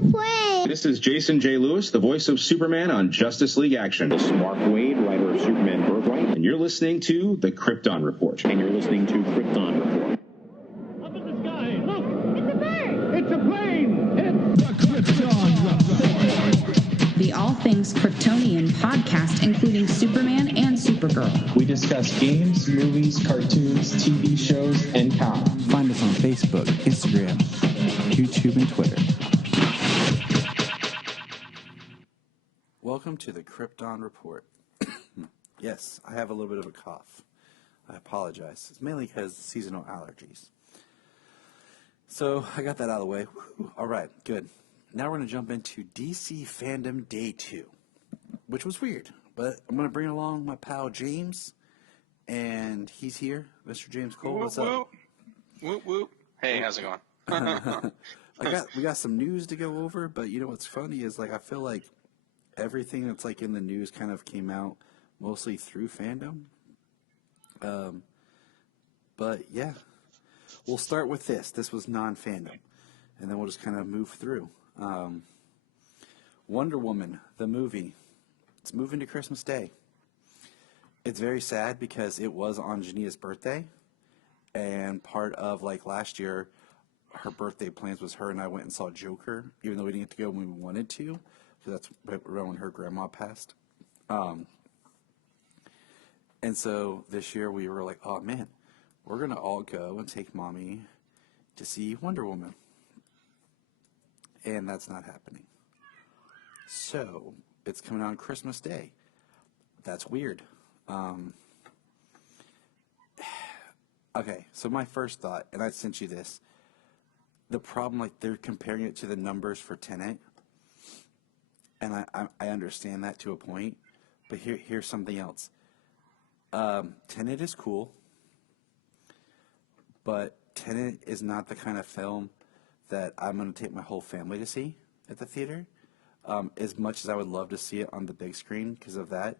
play. This is Jason J. Lewis, the voice of Superman on Justice League Action. This is Mark Wade, writer of Superman Birthright. And you're listening to The Krypton Report. And you're listening to Krypton Report. Up in the sky, look! It's a bird! It's a plane! It's the Krypton Report! The All Things Kryptonian podcast, including Superman and Supergirl. We discuss games, movies, cartoons, TV shows, and comics. Find us on Facebook, Instagram, YouTube, and Twitter. Welcome to the Krypton Report. Yes, I have a little bit of a cough. I apologize. It's mainly because seasonal allergies. So I got that out of the way. Whew. All right, good. Now we're going to jump into DC Fandom Day 2, which was weird. But I'm going to bring along my pal James, and he's here. Mr. James Cole, what's up? Whoop, whoop. Hey, how's it going? We got some news to go over, but you know what's funny is I feel like everything that's in the news kind of came out mostly through fandom. But yeah, we'll start with this. This was non-fandom, and then we'll just kind of move through. Wonder Woman, the movie, it's moving to Christmas Day. It's very sad because it was on Jania's birthday, and part of last year, her birthday plans was her and I went and saw Joker, even though we didn't get to go when we wanted to, because that's around when her grandma passed. And so this year we were like, oh man, we're going to all go and take mommy to see Wonder Woman. And that's not happening. So it's coming on Christmas Day. That's weird. Okay, so my first thought, and I sent you this, the problem, they're comparing it to the numbers for Tenet, and I understand that to a point, but here's something else. Tenet is cool, but Tenet is not the kind of film that I'm going to take my whole family to see at the theater. As much as I would love to see it on the big screen because of that,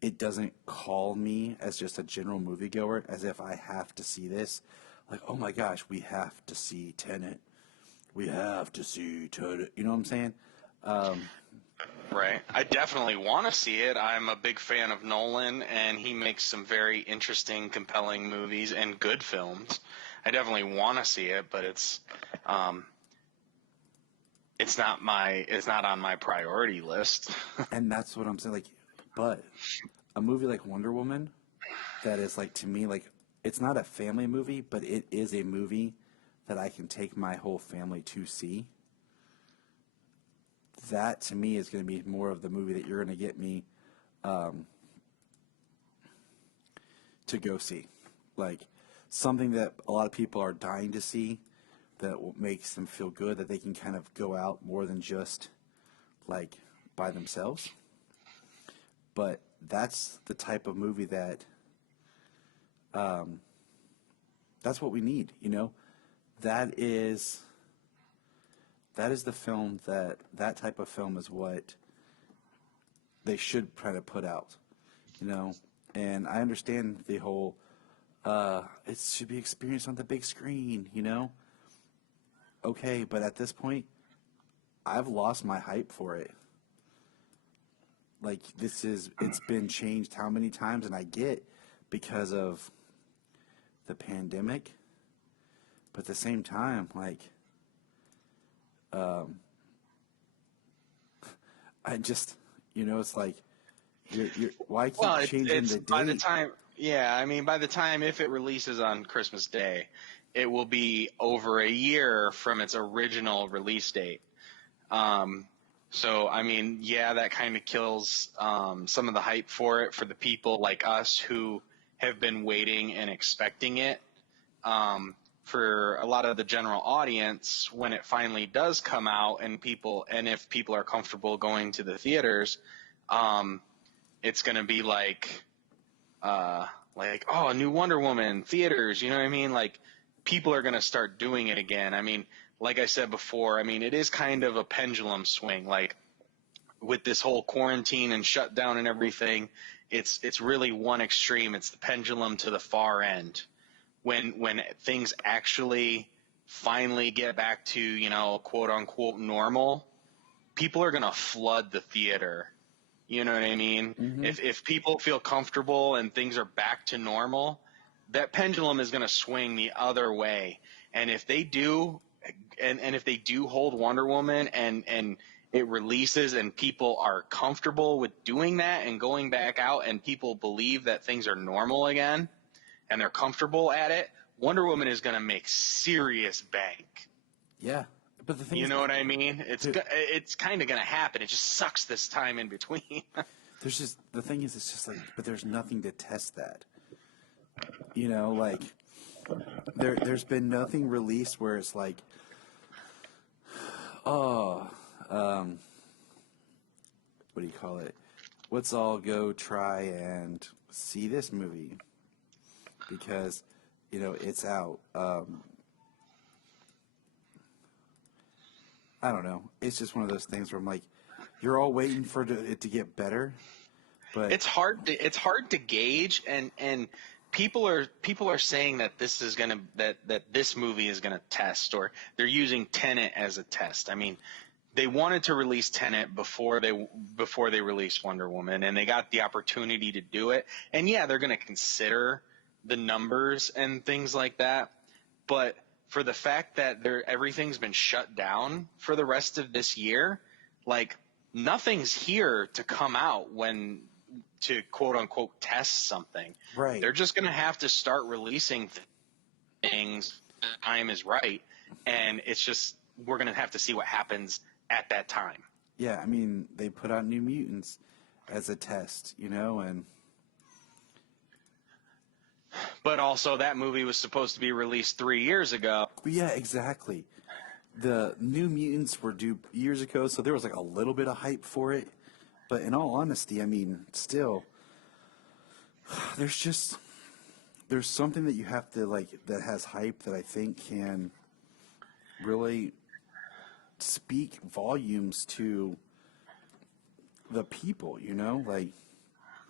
it doesn't call me as just a general moviegoer as if I have to see this. Oh my gosh, we have to see Tenet. We have to see Tenet. You know what I'm saying? Right. I definitely want to see it. I'm a big fan of Nolan, and he makes some very interesting, compelling movies and good films. I definitely want to see it, but it's not on my priority list. And that's what I'm saying. But a movie like Wonder Woman, that is to me, it's not a family movie, but it is a movie that I can take my whole family to see. That to me is going to be more of the movie that you're going to get me to go see. Something that a lot of people are dying to see, that makes them feel good, that they can kind of go out more than just by themselves. But that's the type of movie that that's what we need, That is the film that type of film is what they should try to put out, And I understand the whole it should be experienced on the big screen, Okay, but at this point, I've lost my hype for it. It's been changed how many times, and I get because of the pandemic, but at the same time, I just, it's you're why keep changing the date? By the time, by the time, if it releases on Christmas Day, it will be over a year from its original release date. So, that kind of kills some of the hype for it for the people like us who have been waiting and expecting it. For a lot of the general audience, when it finally does come out and if people are comfortable going to the theaters, it's going to be oh, a new Wonder Woman, theaters, you know what I mean? People are going to start doing it again. Like I said before, it is kind of a pendulum swing. With this whole quarantine and shutdown and everything, it's really one extreme. It's the pendulum to the far end. When things actually finally get back to, quote unquote normal, people are going to flood the theater. You know what I mean? Mm-hmm. If people feel comfortable and things are back to normal, that pendulum is going to swing the other way. And if they do, and if they do hold Wonder Woman and it releases and people are comfortable with doing that and going back out and people believe that things are normal again and they're comfortable at it, Wonder Woman is going to make serious bank. Yeah. But the thing You is, know what I mean? It's kind of going to happen. It just sucks this time in between. the thing is, it's just like, but there's nothing to test that. You know, like, there's been nothing released where it's like, what do you call it? Let's all go try and see this movie because, you know, it's out. I don't know. It's just one of those things where I'm like, you're all waiting for it to get better, but it's hard to gauge, and people are saying that this is gonna that this movie is gonna test, or they're using Tenet as a test. I mean, they wanted to release Tenet before they released Wonder Woman, and they got the opportunity to do it. And yeah, they're gonna consider the numbers and things like that, but for the fact that everything's been shut down for the rest of this year, like nothing's here to come out to quote unquote test something. Right. They're just going to have to start releasing things when the time is right. And it's just, we're going to have to see what happens at that time. Yeah. I mean, they put out New Mutants as a test, you know, and. But also that movie was supposed to be released 3 years ago. Yeah, exactly. The New Mutants were due years ago, so there was like a little bit of hype for it. But in all honesty, I mean, still, there's something that you have to like that has hype that I think can really speak volumes to the people, you know, like.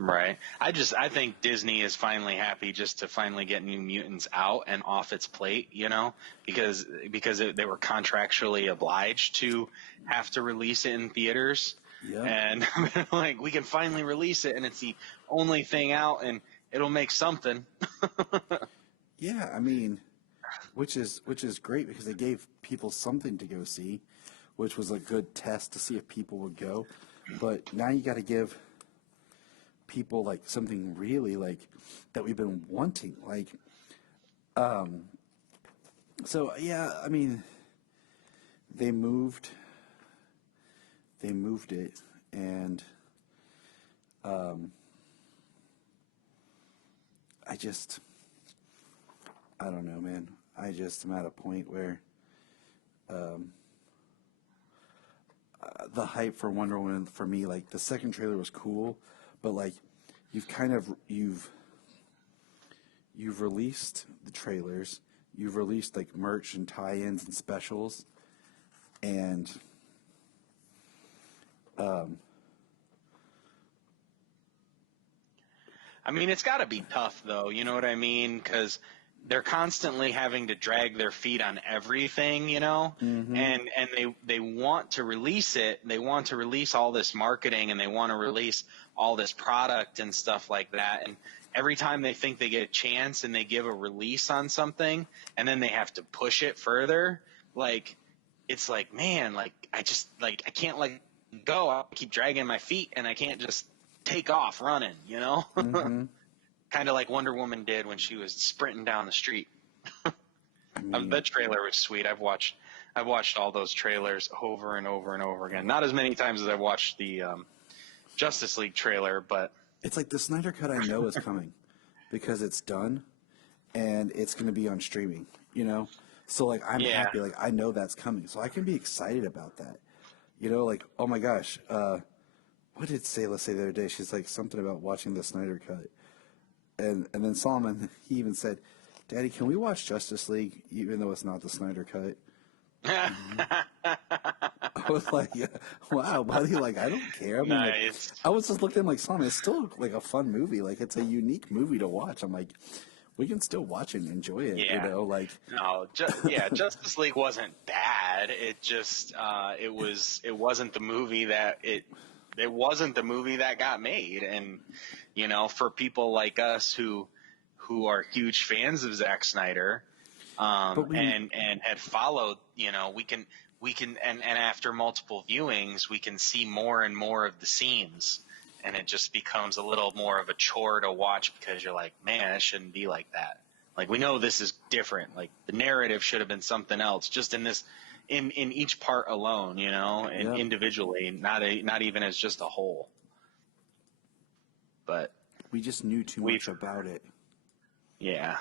Right. I think Disney is finally happy just to finally get New Mutants out and off its plate, you know, because they were contractually obliged to have to release it in theaters. Yeah. And like, we can finally release it, and it's the only thing out, and it'll make something. Yeah, I mean, which is great because they gave people something to go see, which was a good test to see if people would go. But now you got to give people like something really like that we've been wanting, like so yeah, I mean, they moved it, and I don't know, man. I just am at a point where the hype for Wonder Woman for me, like the second trailer was cool, but like you've released the trailers, you've released like merch and tie-ins and specials, and I mean, it's got to be tough, though. You know what I mean? Because they're constantly having to drag their feet on everything, you know, and they want to release it. They want to release all this marketing, and they want to release all this product and stuff like that. And every time they think they get a chance and they give a release on something, and then they have to push it further, like, it's like, man, like, I can't like go. I keep dragging my feet, and I can't just take off running, you know? Kind of like Wonder Woman did when she was sprinting down the street. I mean, that trailer was sweet. I've watched all those trailers over and over and over again. Not as many times as I've watched the Justice League trailer, but it's like the Snyder Cut I know is coming because it's done and it's going to be on streaming, you know? So like I'm happy, like I know that's coming. So I can be excited about that. You know, like, oh my gosh, what did Sayla say the other day? She's like something about watching the Snyder Cut. And then Solomon, he even said, Daddy, can we watch Justice League even though it's not the Snyder Cut? I was like, wow, buddy, like, I don't care. I mean, nice. like, I was just looking at him like, Solomon, it's still like a fun movie. Like, it's a unique movie to watch. I'm like, we can still watch it and enjoy it. Yeah. You know, like No, Justice League wasn't bad. It just it wasn't the movie that it wasn't the movie that got made. And you know, for people like us who are huge fans of Zack Snyder, and had followed, you know, we can and after multiple viewings we can see more and more of the scenes, and it just becomes a little more of a chore to watch because you're like, man, it shouldn't be like that. Like, we know this is different. Like, the narrative should have been something else, just in this, in each part alone, you know, and individually, not even as just a whole. But we just knew too much about it. Yeah.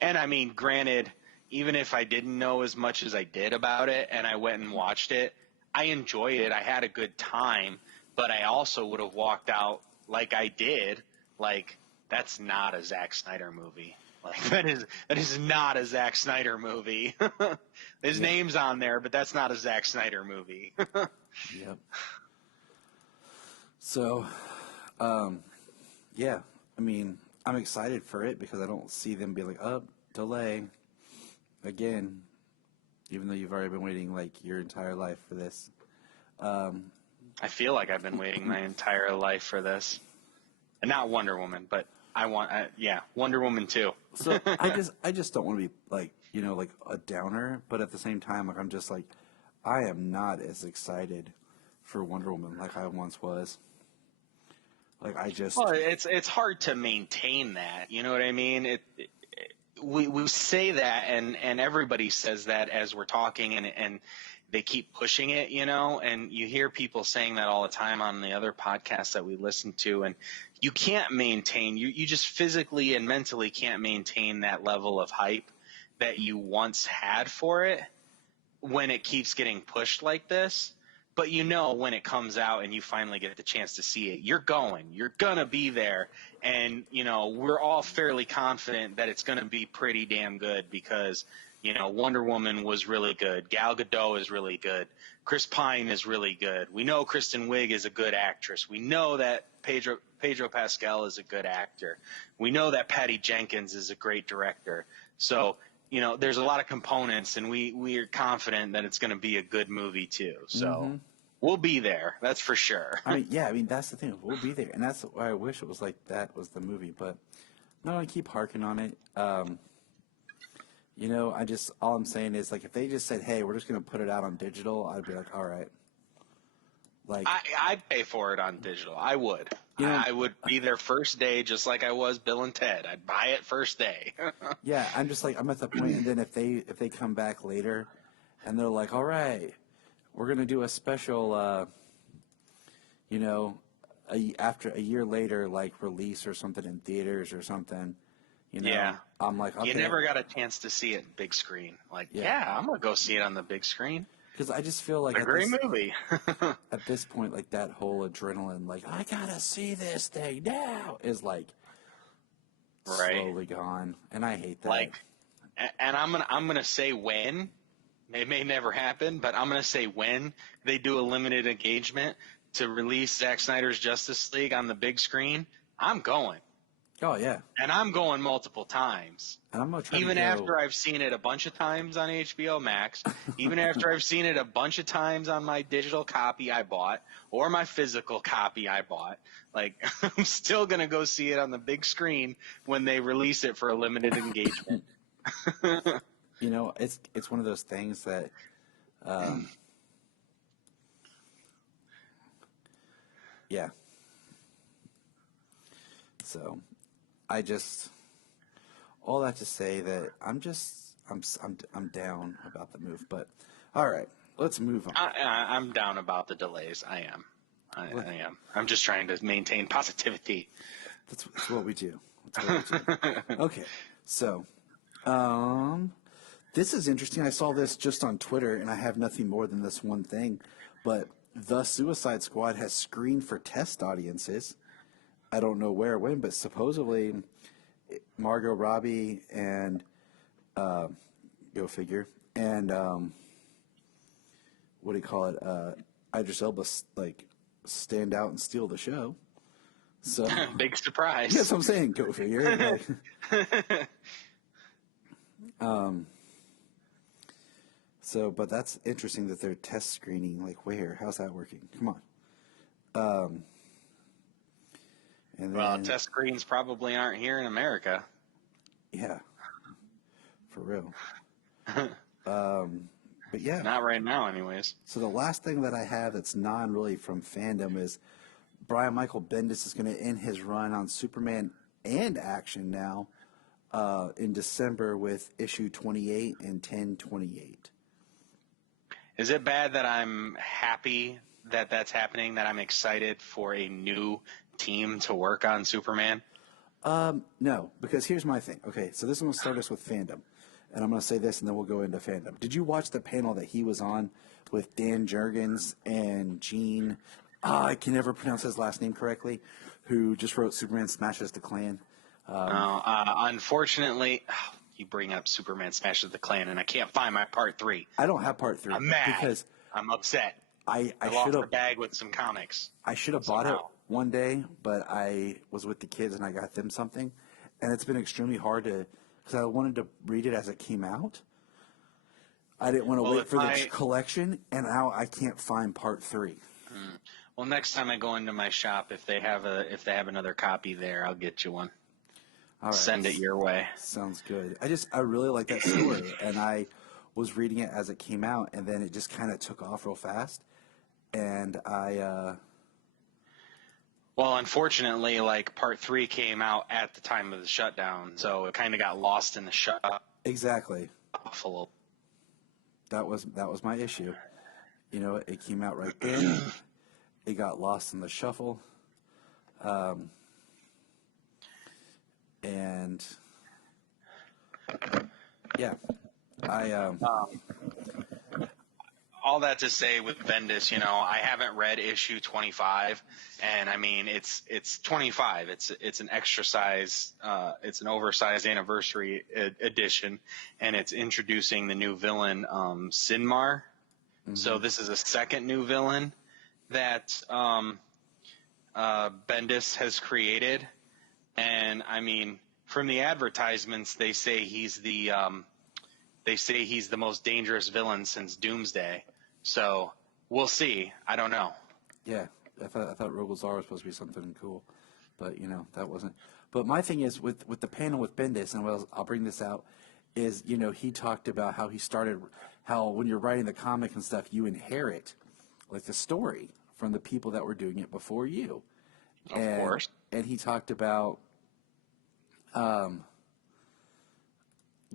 And I mean, granted, even if I didn't know as much as I did about it and I went and watched it, I enjoyed it. I had a good time, but I also would have walked out like I did. Like, that's not a Zack Snyder movie. Like, that is not a Zack Snyder movie. His name's on there, but that's not a Zack Snyder movie. Yep. So, yeah, I mean, I'm excited for it because I don't see them be like, delay again, even though you've already been waiting like your entire life for this. I feel like I've been waiting my entire life for this. And not Wonder Woman, but Wonder Woman too. So I just don't want to be like, you know, like a downer, but at the same time, like I'm just like, I am not as excited for Wonder Woman like I once was. Like it's hard to maintain that. You know what I mean? We say that, and everybody says that as we're talking, and they keep pushing it, you know, and you hear people saying that all the time on the other podcasts that we listen to, and you can't maintain, you just physically and mentally can't maintain that level of hype that you once had for it when it keeps getting pushed like this. But you know, when it comes out and you finally get the chance to see it, you're gonna be there. And, you know, we're all fairly confident that it's gonna be pretty damn good because, you know, Wonder Woman was really good. Gal Gadot is really good. Chris Pine is really good. We know Kristen Wiig is a good actress. We know that Pedro Pascal is a good actor. We know that Patty Jenkins is a great director. So, you know, there's a lot of components, and we are confident that it's going to be a good movie too. So we'll be there. That's for sure. I mean, that's the thing. We'll be there, and that's why I wish it was like that was the movie. But no, I keep harking on it. You know, all I'm saying is, like, if they just said, hey, we're just going to put it out on digital, I'd be like, all right. Like, I'd pay for it on digital. I would. You know, I would be there first day, just like I was Bill and Ted. I'd buy it first day. Yeah, I'm just like, I'm at the point, and then if they come back later, and they're like, all right, we're going to do a special, you know, after a year later, like, release or something in theaters or something. You know, yeah. I'm like, okay. You never got a chance to see it big screen. Like, yeah, I'm going to go see it on the big screen. Because I just feel like a great movie. At this point, like, that whole adrenaline, like, I got to see this thing now, is, like, slowly gone. And I hate that. Like, and I'm gonna say when. It may never happen, but I'm going to say when they do a limited engagement to release Zack Snyder's Justice League on the big screen, I'm going. Oh, yeah. And I'm going multiple times. And I'm gonna try even after I've seen it a bunch of times on HBO Max, even after I've seen it a bunch of times on my digital copy I bought or my physical copy I bought, like, I'm still going to go see it on the big screen when they release it for a limited engagement. You know, it's one of those things that yeah. So all that to say that I'm down about the move, but all right, let's move on. I'm down about the delays. I am. I am. I'm just trying to maintain positivity. That's what we do. Okay, so this is interesting. I saw this just on Twitter, and I have nothing more than this one thing, but The Suicide Squad has screened for test audiences. I don't know where or when, but supposedly Margot Robbie and go figure, and what do you call it? Idris Elba like stand out and steal the show. So Big surprise. that's what I'm saying. Go figure. But that's interesting that they're test screening. Like, where? How's that working? Come on. And Well, then, test screens probably aren't here in America. yeah, for real. But yeah. Not right now, anyways. So the last thing that I have that's really from fandom is Brian Michael Bendis is going to end his run on Superman and Action now in December with issue 28 and 1028. Is it bad that I'm happy that that's happening, that I'm excited for a new team to work on Superman? No, because here's my thing. Okay, so this is going to start us with fandom. And I'm going to say this, and then we'll go into fandom. Did you watch the panel that he was on with Dan Jurgens and Gene? I can never pronounce his last name correctly. Who just wrote Superman Smashes the Klan? Unfortunately, you bring up Superman Smashes the Klan, and I can't find my part 3. I don't have part 3. I'm mad. Because I'm upset. I lost should the have bag with some comics. I should have bought it one day, but I was with the kids and I got them something, and it's been extremely hard to. Because I wanted to read it as it came out. I didn't want to wait for the collection, and now I can't find part 3. Well, next time I go into my shop, if they have another copy there, I'll get you one. All right. Send it your way. Sounds good. I really like that story, and I was reading it as it came out, and then it just kind of took off real fast, and Well, unfortunately, like part 3 came out at the time of the shutdown, so it kind of got lost in the shutdown. Exactly. A little. That was my issue. You know, it came out right then. It got lost in the shuffle. And yeah, all that to say with Bendis, I haven't read issue 25, and I mean it's 25. It's an extra size, it's an oversized anniversary edition, and it's introducing the new villain, Sinmar. Mm-hmm. So this is a second new villain that Bendis has created, and I mean from the advertisements they say he's the most dangerous villain since Doomsday. So we'll see. I don't know. Yeah, I thought Rogolzar was supposed to be something cool, but that wasn't. But my thing is with the panel with Bendis, and I'll bring this out, is he talked about how he started, how when you're writing the comic and stuff, you inherit like the story from the people that were doing it before you. Of course. And he talked about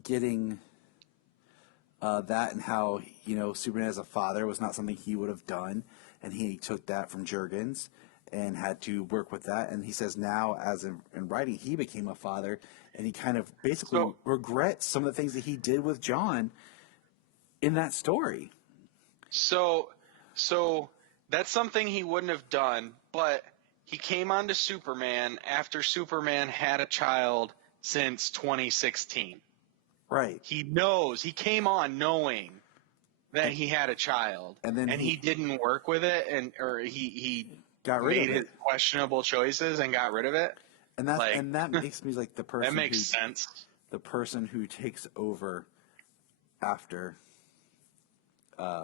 getting that, and how Superman as a father was not something he would have done, and he took that from Jurgens and had to work with that. And he says now, as in writing, he became a father, and he kind of basically regrets some of the things that he did with John in that story. So that's something he wouldn't have done, but he came on to Superman after Superman had a child since 2016. Right. He came on knowing that he had a child, and he didn't work with it, or he got rid made of his it. Questionable choices and got rid of it. And that makes me like the person that makes sense. The person who takes over after Bendis,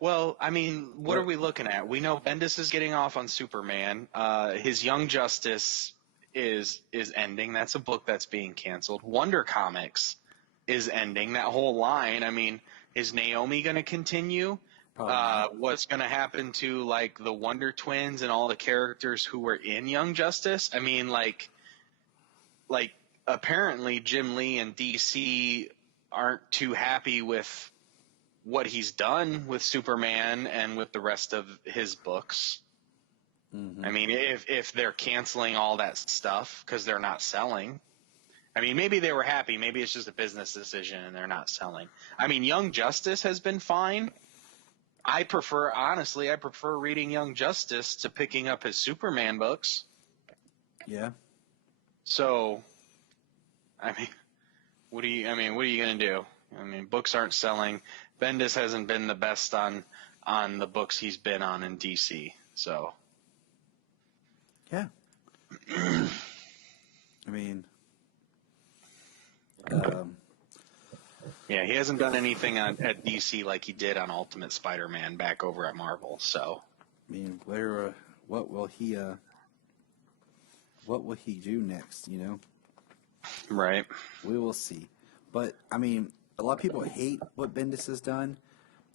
Well, I mean, what are we looking at? We know Bendis is getting off on Superman. His Young Justice is ending. That's a book that's being canceled. Wonder Comics is ending. That whole line. I mean, is Naomi going to continue? What's going to happen to like the Wonder Twins and all the characters who were in Young Justice? I mean, like apparently Jim Lee and DC aren't too happy with what he's done with Superman and with the rest of his books. Mm-hmm. I mean, if they're canceling all that stuff because they're not selling, I mean, maybe they were happy. Maybe it's just a business decision and they're not selling. I mean, Young Justice has been fine. I prefer reading Young Justice to picking up his Superman books. Yeah. So, I mean, what are you going to do? I mean, books aren't selling. Bendis hasn't been the best on on the books he's been on in DC. So, Yeah. I mean, yeah, he hasn't done anything at DC like he did on Ultimate Spider-Man back over at Marvel. So, what will he do next? You know, right. we will see. But I mean, a lot of people hate what Bendis has done.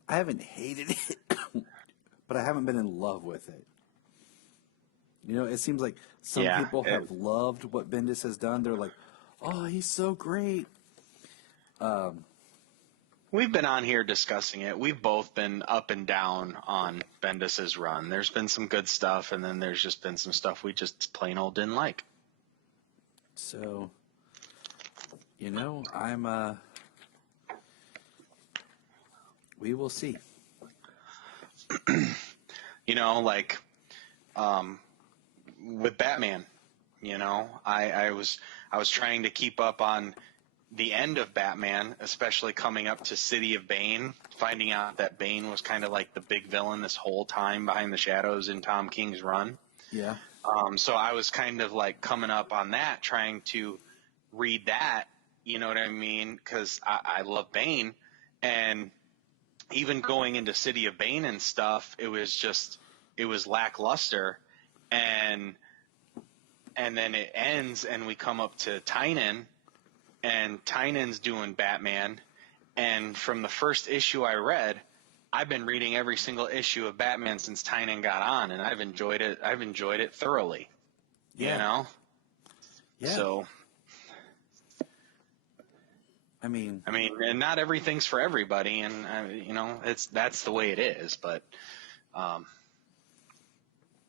I haven't hated it, but I haven't been in love with it. You know, it seems like some people have loved what Bendis has done. They're like, "Oh, he's so great." We've been on here discussing it. We've both been up and down on Bendis's run. There's been some good stuff, and then there's just been some stuff we just plain old didn't like. So, you know, we will see. You know, like, with Batman, you know, I was trying to keep up on the end of Batman, especially coming up to City of Bane, finding out that Bane was kind of like the big villain this whole time behind the shadows in Tom King's run. Yeah. So I was kind of like coming up on that, trying to read that, you know what I mean? Because I love Bane, and even going into City of Bane and stuff, it was lackluster, and then it ends, and we come up to Tynan, and Tynan's doing Batman, and from the first issue I read, I've been reading every single issue of Batman since Tynan got on, and I've enjoyed it. I've enjoyed it thoroughly. Yeah. You know? Yeah. So, I mean, and not everything's for everybody, and you know, that's the way it is. But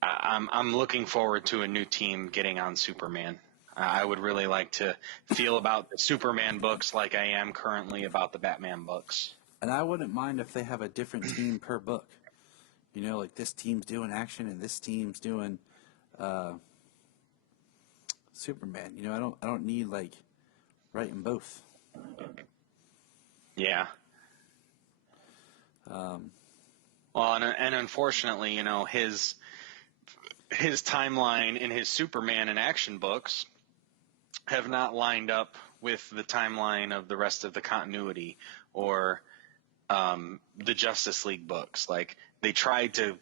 I'm looking forward to a new team getting on Superman. I would really like to feel about the Superman books like I am currently about the Batman books. and I wouldn't mind if they have a different team per book. You know, like this team's doing action and this team's doing Superman. You know, I don't need like writing both. Yeah. Well, and unfortunately, you know, his timeline in his Superman and action books have not lined up with the timeline of the rest of the continuity or the Justice League books. Like, they tried to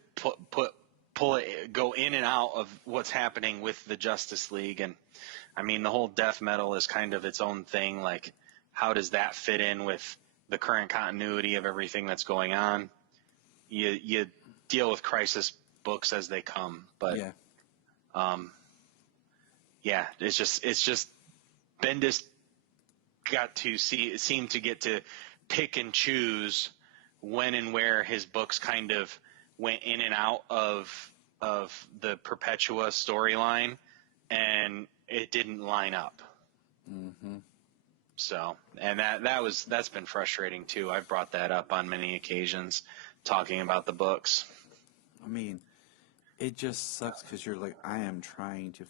pull it, go in and out of what's happening with the Justice League, and I mean, the whole death metal is kind of its own thing. Like, how does that fit in with the current continuity of everything that's going on? You deal with crisis books as they come, but yeah, it's just Bendis seemed to get to pick and choose when and where his books kind of went in and out of the Perpetua storyline, and it didn't line up. Mm-hmm. So, and that's been frustrating too. I've brought that up on many occasions, talking about the books. I mean, it just sucks because you're like, I am trying to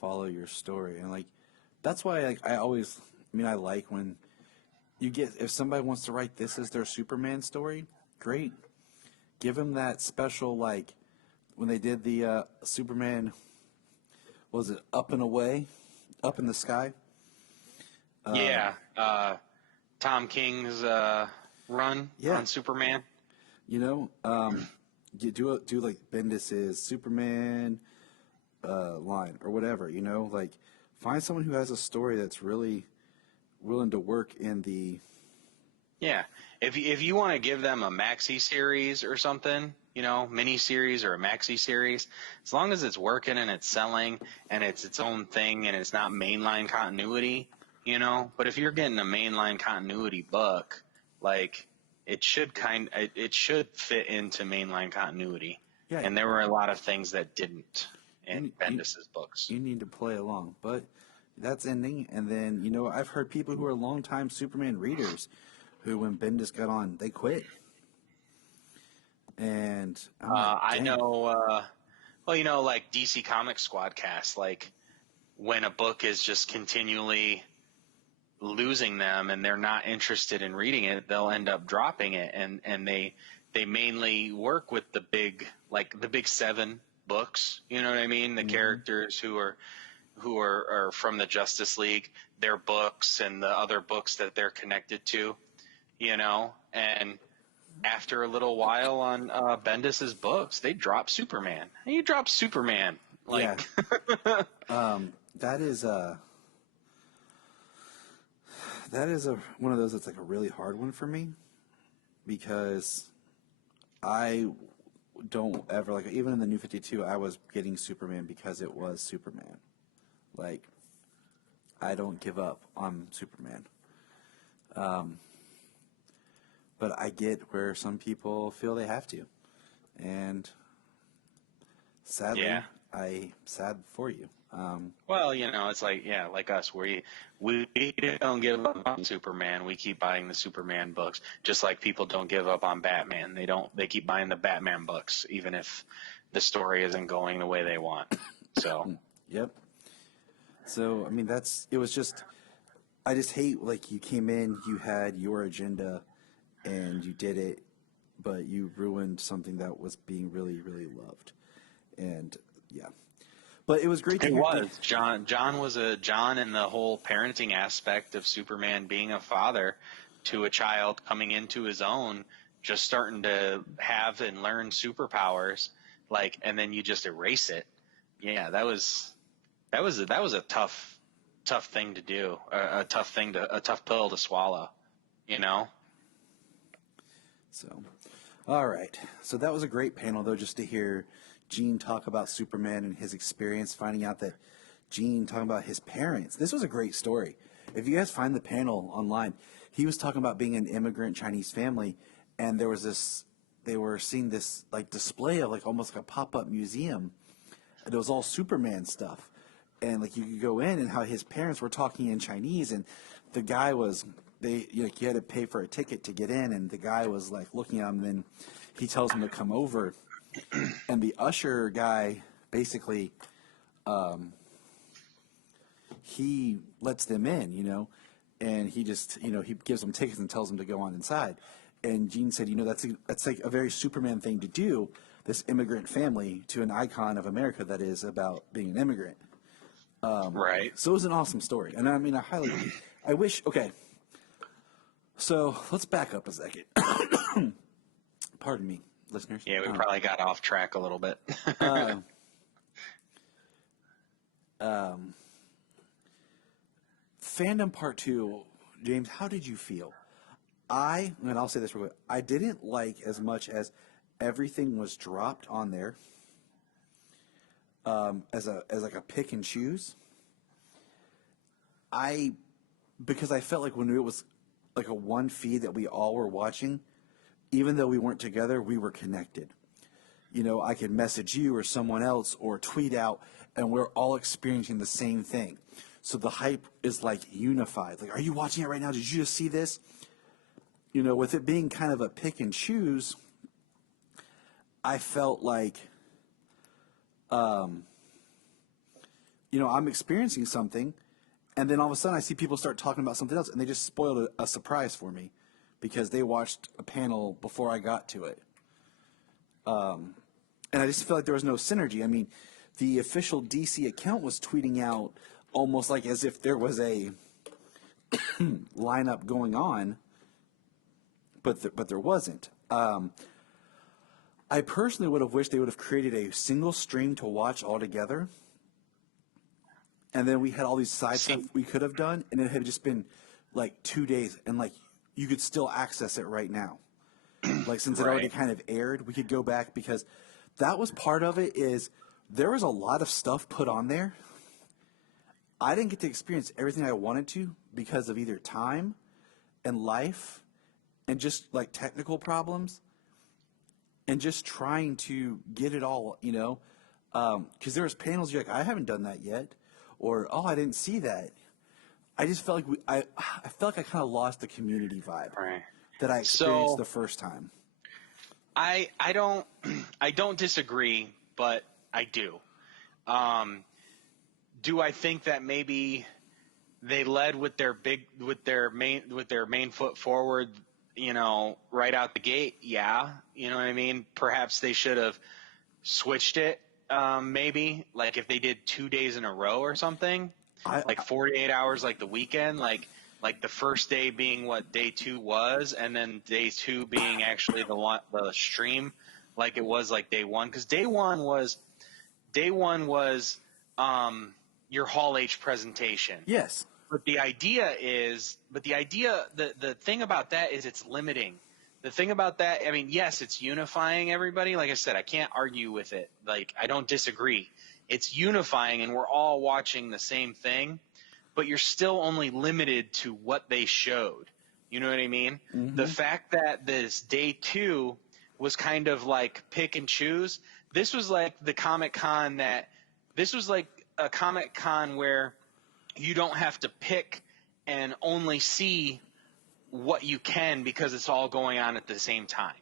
follow your story, and like that's why like I like when you get, if somebody wants to write this as their Superman story, great. Give them that special, like when they did the Superman, was it Up and Away, Up in the Sky? Tom King's run on Superman. You know, you do like Bendis's Superman line or whatever. You know, like find someone who has a story that's really willing to work in the. Yeah, if you want to give them a maxi series or something, you know, mini series or a maxi series, as long as it's working and it's selling and it's its own thing and it's not mainline continuity, you know. But if you're getting a mainline continuity book, like it should fit into mainline continuity. Yeah. And there were a lot of things that didn't in Bendis's books. You need to play along, but that's ending. And then, you know, I've heard people who are longtime Superman readers who, when Bendis got on, they quit. And I know, well, you know, like DC Comics Squadcast, like when a book is just continually losing them and they're not interested in reading it, they'll end up dropping it, and they they mainly work with the big 7 books. You know what I mean? The characters who are from the Justice League, their books and the other books that they're connected to, and after a little while on Bendis's books, they drop Superman. And you drop Superman. Yeah. That is one of those that's like a really hard one for me, because I don't ever, like, even in the New 52, I was getting Superman because it was Superman. Like, I don't give up on Superman. But I get where some people feel they have to. And sadly, I'm sad for you. Well, it's like us. We don't give up on Superman. We keep buying the Superman books, just like people don't give up on Batman. They keep buying the Batman books, even if the story isn't going the way they want. So. Yep. So, I mean, I just hate, like, you came in, you had your agenda, and you did it, but you ruined something that was being really, really loved. And, yeah. But it was great to hear. It was. John and the whole parenting aspect of Superman being a father to a child coming into his own, just starting to have and learn superpowers, and then you just erase it. Yeah, that was a tough thing to do, a tough pill to swallow, So, all right. So that was a great panel, though, just to hear Gene talk about Superman and his experience, finding out that Gene talking about his parents. This was a great story. If you guys find the panel online, he was talking about being an immigrant Chinese family, and they were seeing this like display of like almost like a pop-up museum, and it was all Superman stuff. And like you could go in, and how his parents were talking in Chinese, and the guy was you had to pay for a ticket to get in, and the guy was like looking at him, and then he tells him to come over, and the usher guy basically he lets them in, and he just he gives them tickets and tells them to go on inside. And Gene said, that's like a very Superman thing to do, this immigrant family to an icon of America that is about being an immigrant. Right. So it was an awesome story. And I mean, okay. So let's back up a second. Pardon me, listeners. Yeah, we probably got off track a little bit. Fandom Part 2, James, how did you feel? And I'll say this real quick, I didn't like as much as everything was dropped on there. As like a pick and choose. Because I felt like when it was like a one feed that we all were watching, even though we weren't together, we were connected. I could message you or someone else or tweet out, and we're all experiencing the same thing. So the hype is like unified. Like, are you watching it right now? Did you just see this? With it being kind of a pick and choose, I felt like I'm experiencing something, and then all of a sudden I see people start talking about something else, and they just spoiled a surprise for me because they watched a panel before I got to it. And I just feel like there was no synergy. I mean, the official DC account was tweeting out almost like as if there was a lineup going on, but there wasn't. I personally would have wished they would have created a single stream to watch all together. And then we had all these side stuff we could have done, and it had just been like 2 days, and like you could still access it right now. Like since it already kind of aired, we could go back, because that was part of it. Is there was a lot of stuff put on there. I didn't get to experience everything I wanted to because of either time and life and just like technical problems. And just trying to get it all, because there was panels you're like, I haven't done that yet, or I didn't see that. I just felt like I felt like I kind of lost the community vibe that I experienced the first time. I don't disagree, but I do. Do I think that maybe they led with their main foot forward right out the gate, yeah. You know what I mean? Perhaps they should have switched it, maybe. Like if they did 2 days in a row or something, like 48 hours like the weekend, like the first day being what day 2 was, and then day 2 being actually the stream like it was like day 1. Because day one was your Hall H presentation. Yes. But the thing about that is it's limiting. The thing about that, I mean, yes, it's unifying everybody. Like I said, I can't argue with it. Like, I don't disagree. It's unifying and we're all watching the same thing, but you're still only limited to what they showed. You know what I mean? Mm-hmm. The fact that this day 2 was kind of like pick and choose. This was like a Comic-Con where you don't have to pick and only see what you can because it's all going on at the same time.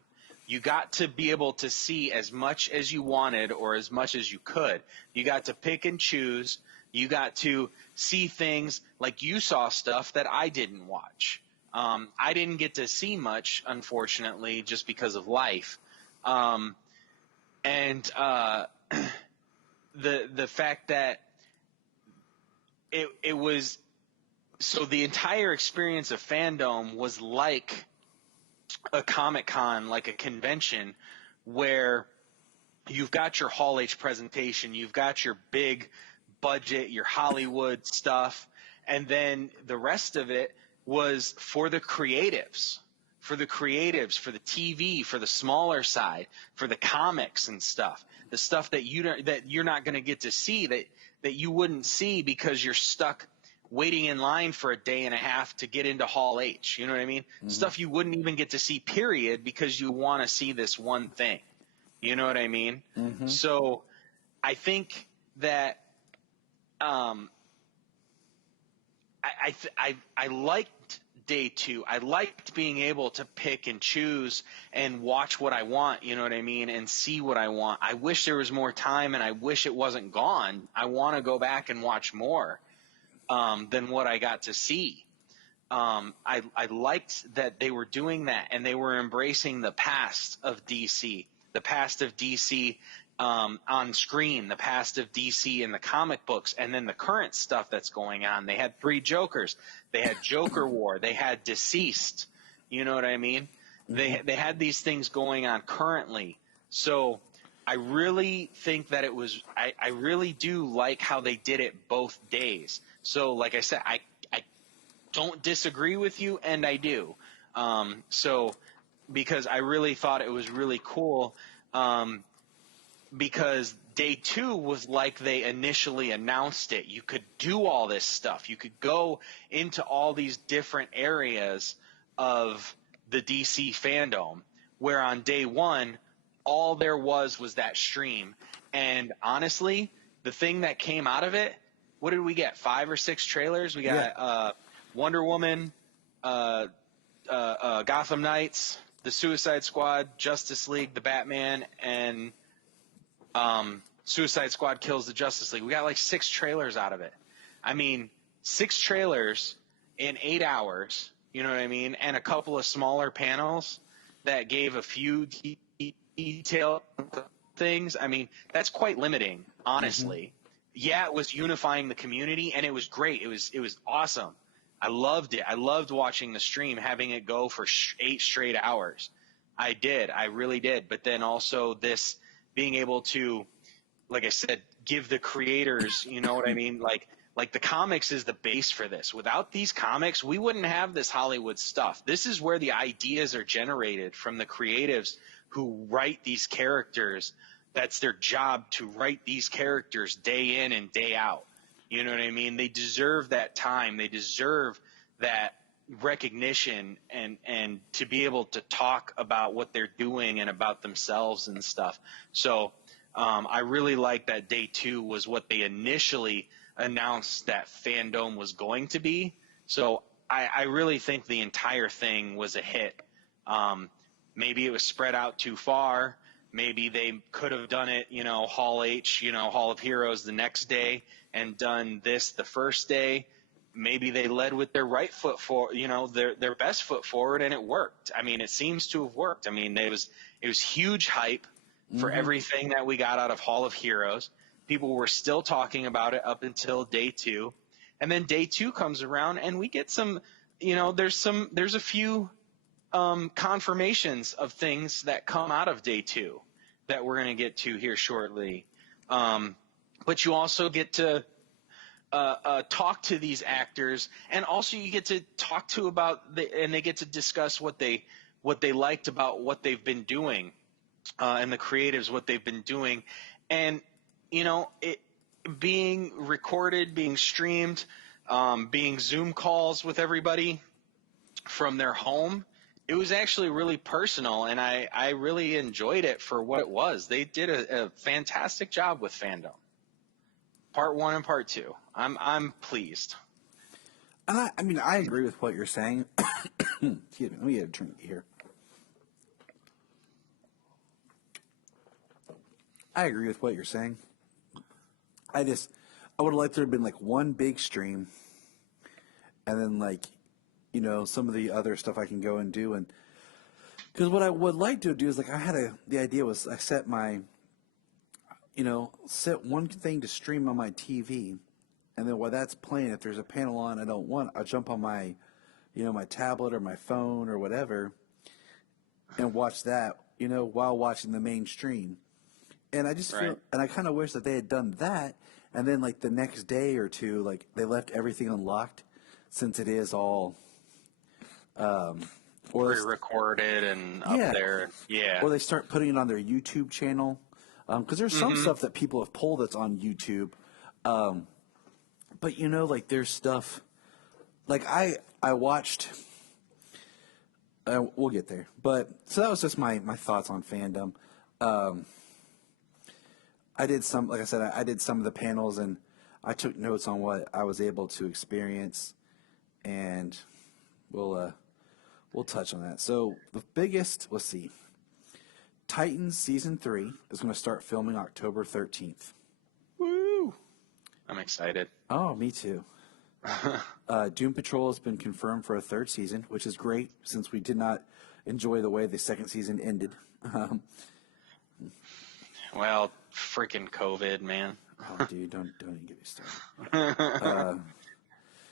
You got to be able to see as much as you wanted or as much as you could. You got to pick and choose. You got to see things like you saw stuff that I didn't watch. I didn't get to see much, unfortunately, just because of life. The fact that it was so the entire experience of Fandome was like a Comic-Con, like a convention where you've got your Hall H presentation, you've got your big budget, your Hollywood stuff, and then the rest of it was for the creatives, for the TV, for the smaller side, for the comics and stuff, the stuff that you're not going to get to see, that you wouldn't see because you're stuck waiting in line for a day and a half to get into Hall H. You know what I mean? Mm-hmm. Stuff you wouldn't even get to see, period, because you want to see this one thing. You know what I mean? Mm-hmm. So I think that I liked day 2. I liked being able to pick and choose and watch what I want, you know what I mean, and see what I want. I wish there was more time, and I wish it wasn't gone. I want to go back and watch more than what I got to see. I liked that they were doing that, and they were embracing the past of DC, on screen, the past of DC in the comic books, and then the current stuff that's going on. They had 3 Jokers. They had Joker War. They had Deceased. You know what I mean? Mm-hmm. They had these things going on currently. So I really think that it was – I really do like how they did it both days. So like I said, I don't disagree with you, and I do. Because I really thought it was really cool because day 2 was like they initially announced it. You could do all this stuff. You could go into all these different areas of the DC fandom, where on day 1, all there was that stream. And honestly, the thing that came out of it, what did we get? 5 or 6 trailers? We got Wonder Woman, Gotham Knights, the Suicide Squad, Justice League, the Batman, and Suicide Squad Kills the Justice League. We got like 6 trailers out of it. I mean, 6 trailers in 8 hours, you know what I mean, and a couple of smaller panels that gave a few detailed things. I mean, that's quite limiting, honestly. Mm-hmm. Yeah, it was unifying the community, and it was great. It was awesome. I loved it. I loved watching the stream, having it go for 8 straight hours. I did. I really did. But then also this being able to, like I said, give the creators, you know what I mean? Like the comics is the base for this. Without these comics, we wouldn't have this Hollywood stuff. This is where the ideas are generated from the creatives who write these characters. That's their job, to write these characters day in and day out. You know what I mean? They deserve that time. They deserve that recognition and to be able to talk about what they're doing and about themselves and stuff. So I really like that day 2 was what they initially announced that Fandome was going to be. So I really think the entire thing was a hit. Maybe it was spread out too far. Maybe they could have done it, Hall H, Hall of Heroes the next day and done this the first day. maybe they led with their right foot for, their best foot forward, and it worked. I mean, it seems to have worked. I mean, it was huge hype for everything that we got out of Hall of Heroes. People were still talking about it up until day 2. And then day 2 comes around and we get some, there's a few confirmations of things that come out of day 2 that we're going to get to here shortly. But you also get to talk to these actors, and also you get to talk to and they get to discuss what they liked about what they've been doing, and the creatives, what they've been doing. And, it being recorded, being streamed, being Zoom calls with everybody from their home, it was actually really personal, and I really enjoyed it for what it was. They did a fantastic job with Fandome. Part 1 and Part 2. I'm pleased. I mean, I agree with what you're saying. Excuse me, let me get a drink here. I agree with what you're saying. I would have liked there to have been like one big stream, and then like, some of the other stuff I can go and do. And because what I would like to do is like, the idea was I set my, set one thing to stream on my TV, and then while that's playing, if there's a panel on I don't want, I'll jump on my, my tablet or my phone or whatever, and watch that, while watching the main stream. And I just feel, and I kind of wish that they had done that, and then like the next day or two, like they left everything unlocked, since it is all, or pre-recorded and up there. Yeah. Or they start putting it on their YouTube channel, because there's some stuff that people have pulled that's on YouTube, but like there's stuff, like I watched. We'll get there, but so that was just my thoughts on Fandome. I did some, like I said, I did some of the panels, and I took notes on what I was able to experience, and we'll touch on that. So the biggest, let's see, Titans Season 3 is going to start filming October 13th. Woo! I'm excited. Oh, me too. Doom Patrol has been confirmed for a 3rd season, which is great since we did not enjoy the way the 2nd season ended. Well, freaking COVID, man. Oh, dude, don't even get me started.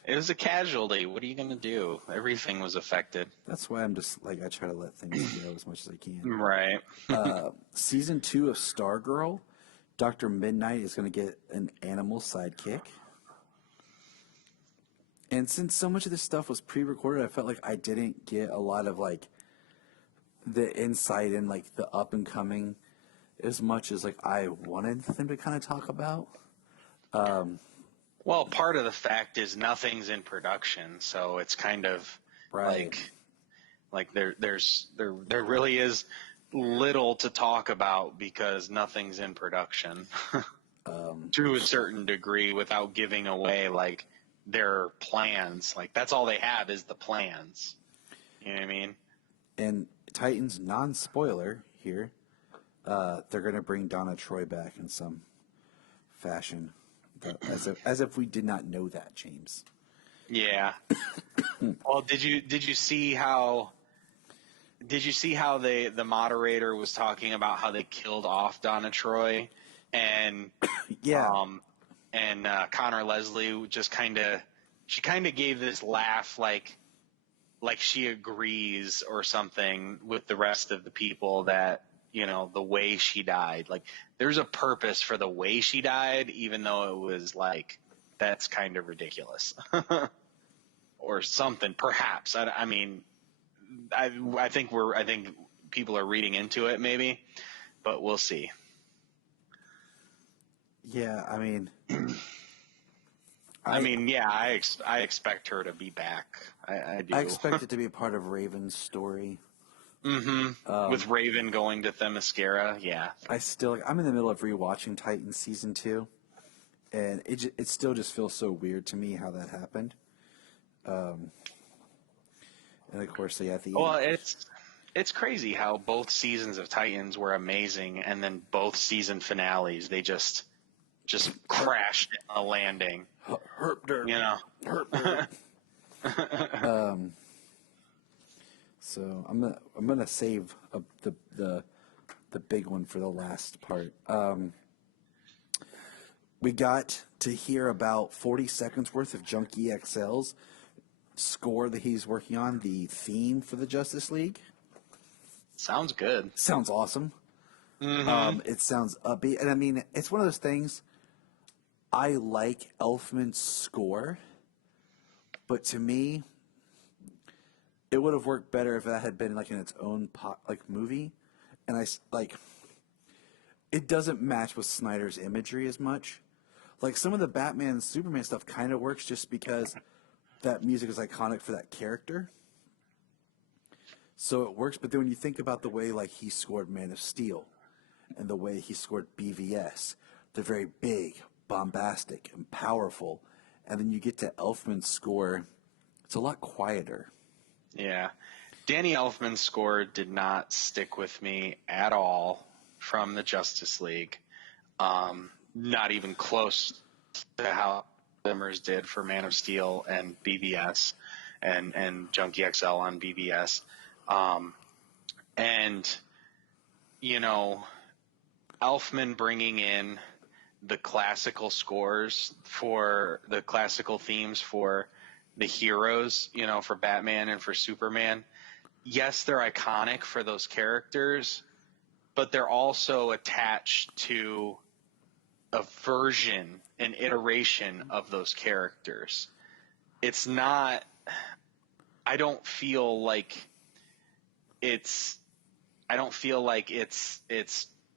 It was a casualty. What are you going to do? Everything was affected. That's why I'm just, like, I try to let things go as much as I can. Right. Season 2 of Stargirl, Dr. Midnight is going to get an animal sidekick. And since so much of this stuff was pre-recorded, I felt like I didn't get a lot of, like, the insight and, like, the up-and-coming as much as, like, I wanted them to kind of talk about. Well, part of the fact is nothing's in production, so it's kind of like there really is little to talk about because nothing's in production to a certain degree without giving away like their plans. Like that's all they have is the plans. You know what I mean? And Titans non-spoiler here. They're going to bring Donna Troy back in some fashion, as if we did not know that, James. Yeah. Well, did you see how the moderator was talking about how they killed off Donna Troy and Connor Leslie just kind of gave this laugh like she agrees or something with the rest of the people that the way she died. Like there's a purpose for the way she died, even though it was like that's kind of ridiculous or something. Perhaps I mean I think people are reading into it maybe, but we'll see. Yeah, I mean, I expect her to be back. I do. I expect it to be a part of Raven's story. Mm-hmm. With Raven going to Themyscira, yeah. I'm in the middle of rewatching Titans Season 2, and it still just feels so weird to me how that happened. And of course, at the end. It's crazy how both seasons of Titans were amazing, and then both season finales they just crashed on a landing. Herp derp. You know. Herp derp. So I'm gonna save the big one for the last part. We got to hear about 40 seconds worth of Junkie XL's score that he's working on, the theme for the Justice League. Sounds good. Sounds awesome. Mm-hmm. It sounds upbeat, and I mean, it's one of those things. I like Elfman's score, but to me, it would have worked better if that had been like in its own movie, and it doesn't match with Snyder's imagery as much. Like some of the Batman and Superman stuff kind of works just because that music is iconic for that character. So it works, but then when you think about the way like he scored Man of Steel and the way he scored BVS, they're very big, bombastic, and powerful. And then you get to Elfman's score, it's a lot quieter. Yeah. Danny Elfman's score did not stick with me at all from the Justice League. Not even close to how Zimmer's did for Man of Steel and BVS and Junkie XL on BVS. And, you know, Elfman bringing in the classical scores for the classical themes for the heroes, you know, for Batman and for Superman. Yes, they're iconic for those characters, but they're also attached to a version, an iteration of those characters. It's not, I don't feel like it's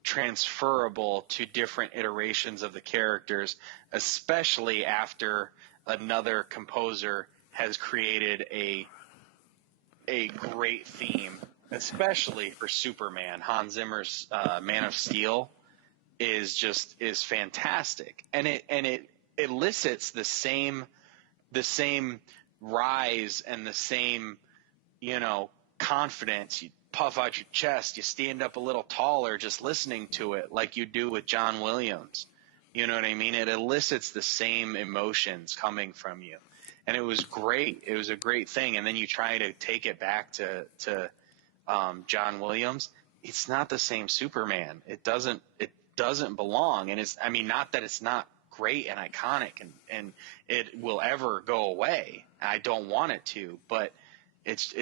transferable to different iterations of the characters, especially after another composer has created a great theme, especially for Superman. Hans Zimmer's Man of Steel is fantastic, and it elicits the same rise and the same, you know, confidence. You puff out your chest, you stand up a little taller just listening to it, like you do with John Williams. You know what I mean? It elicits the same emotions coming from you, and it was great. It was a great thing. And then you try to take it back to John Williams. It's not the same Superman. It doesn't belong. And it's, I mean, not that it's not great and iconic and it will ever go away. I don't want it to, but it's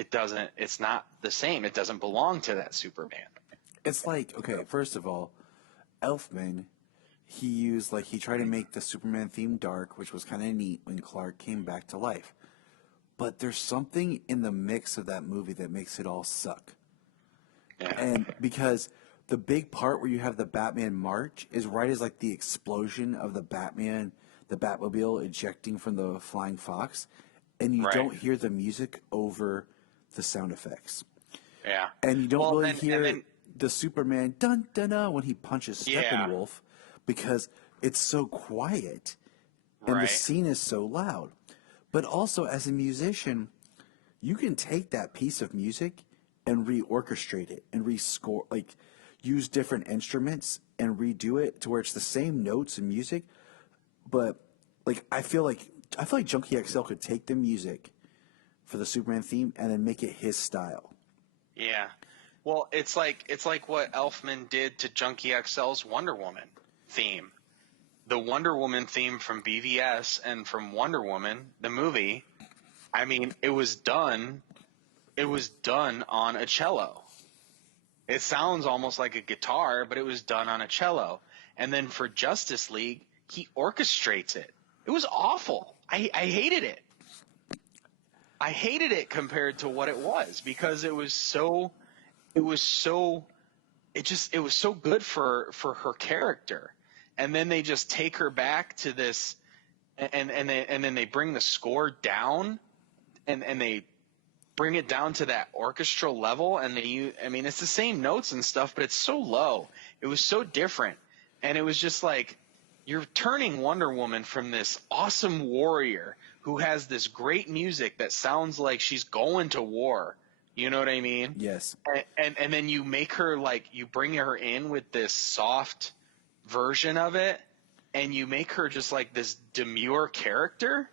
not the same. It doesn't belong to that Superman. It's like, okay, first of all, Elfman, he tried to make the Superman theme dark, which was kind of neat when Clark came back to life. But there's something in the mix of that movie that makes it all suck. Yeah. And because the big part where you have the Batman march is right as like the explosion of the Batmobile ejecting from the flying fox, and you don't hear the music over the sound effects. Yeah. And you don't hear the Superman dun dun dun when he punches Steppenwolf because it's so quiet and the scene is so loud. But also as a musician, you can take that piece of music and reorchestrate it and rescore, like use different instruments and redo it to where it's the same notes and music. But like I feel like Junkie XL could take the music for the Superman theme and then make it his style. Yeah. Well, it's like what Elfman did to Junkie XL's Wonder Woman theme. The Wonder Woman theme from BVS and from Wonder Woman, the movie, I mean, it was done on a cello. It sounds almost like a guitar, but it was done on a cello. And then for Justice League, he orchestrates it. It was awful. I hated it. I hated it compared to what it was because it was so good for her character. And then they just take her back to this and then they bring the score down and they bring it down to that orchestral level, and it's the same notes and stuff, but it's so low. It was so different. And it was just like, you're turning Wonder Woman from this awesome warrior who has this great music that sounds like she's going to war. You know what I mean? Yes. And then you make her you bring her in with this soft version of it. and you make her just like this demure character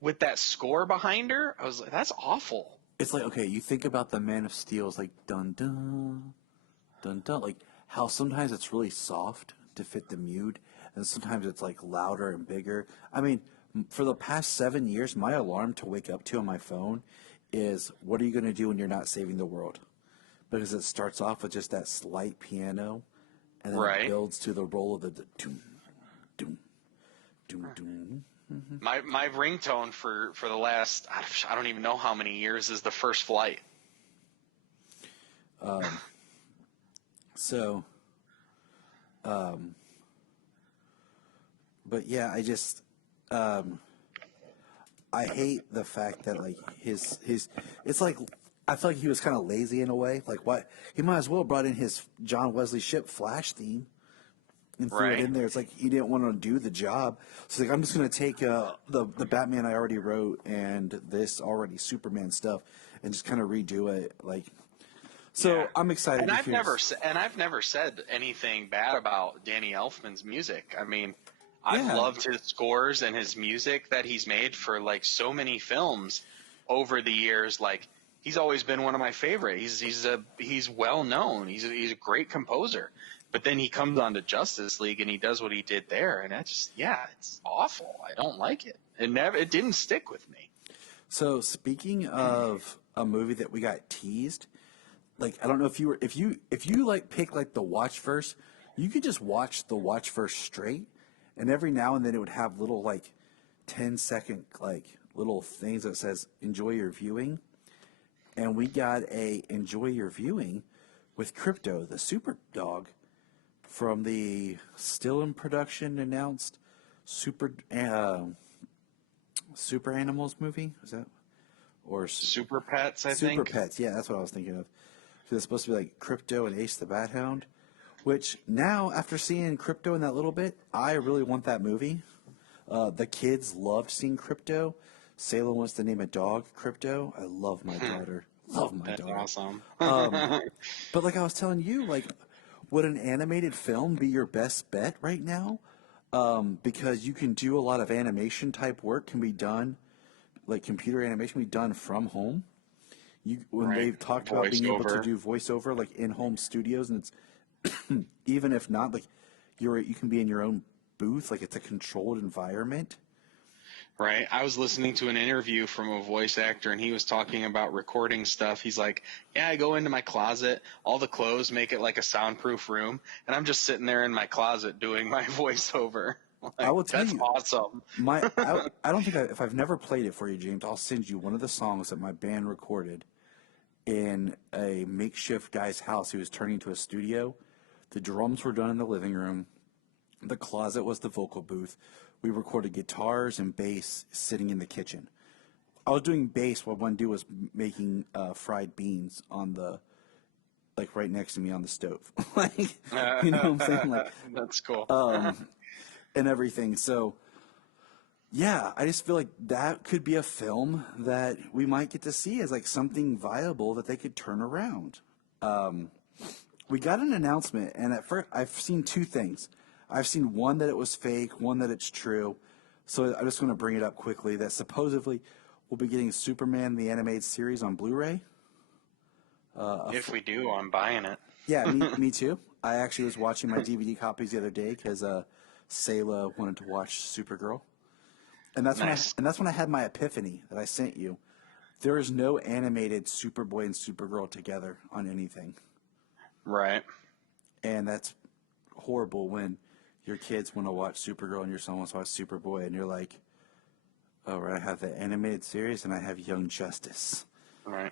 with that score behind her. I was like, that's awful. It's like, okay, you think about the Man of Steel, it's like dun dun dun dun, like how sometimes it's really soft to fit the mood, and sometimes it's like louder and bigger. I mean, for the past 7 years, my alarm to wake up to on my phone is, what are you going to do when you're not saving the world? Because it starts off with just that slight piano, and then it builds to the roll of the doom, doom, doom, doom. Mm-hmm. My ringtone for the last, I don't even know how many years, is The First Flight. But yeah, I just, I hate the fact that like his it's like, I feel like he was kind of lazy in a way. Like, what, he might as well have brought in his John Wesley Shipp Flash theme and threw it in there. It's like he didn't want to do the job. So like, I'm just going to take the Batman I already wrote and this already Superman stuff and just kind of redo it. Like, so I'm excited. And I've never said anything bad about Danny Elfman's music. I mean, I've loved his scores and his music that he's made for like so many films over the years. Like, he's always been one of my favorite. He's well known. He's a great composer. But then he comes on to Justice League and he does what he did there, and it's awful. I don't like it. It didn't stick with me. So speaking of a movie that we got teased, like, I don't know if you like pick like the watch verse, you could just watch the watch verse straight, and every now and then it would have little like 10-second like little things that says enjoy your viewing. And we got a enjoy your viewing with Crypto, the super dog, from the still in production announced Super Animals movie. Is that, or Super Pets? I think Super Pets. Yeah, that's what I was thinking of. So it's supposed to be like Crypto and Ace the Bat Hound. Which now, after seeing Crypto in that little bit, I really want that movie. The kids loved seeing Crypto. Salem wants to name a dog Crypto. I love my daughter. Love my daughter. That's awesome. But like I was telling you, like, would an animated film be your best bet right now? Because you can do a lot of animation type work can be done, like computer animation can be done from home. When they've talked about being able to do voiceover like in-home studios, and it's even if not, like you can be in your own booth, like it's a controlled environment. Right. I was listening to an interview from a voice actor, and he was talking about recording stuff. He's like, yeah, I go into my closet, all the clothes make it like a soundproof room, and I'm just sitting there in my closet doing my voiceover. Like, I will tell that's you, awesome. I don't think if I've never played it for you, James, I'll send you one of the songs that my band recorded in a makeshift guy's house who was turning into a studio. The drums were done in the living room. The closet was the vocal booth. We recorded guitars and bass sitting in the kitchen. I was doing bass while one dude was making fried beans on the, like, right next to me on the stove. Like, you know what I'm saying? Like, that's cool. And everything. So, yeah, I just feel like that could be a film that we might get to see as like something viable that they could turn around. We got an announcement, and at first I've seen two things. I've seen one that it was fake, one that it's true. So I just want to bring it up quickly that supposedly we'll be getting Superman the animated series on Blu-ray. If we do, I'm buying it. Yeah, me too. I actually was watching my DVD copies the other day because Sayla wanted to watch Supergirl. And that's when I had my epiphany that I sent you. There is no animated Superboy and Supergirl together on anything. Right. And that's horrible when your kids want to watch Supergirl and your son wants to watch Superboy, and you're like, all right, I have the animated series and I have Young Justice. All right.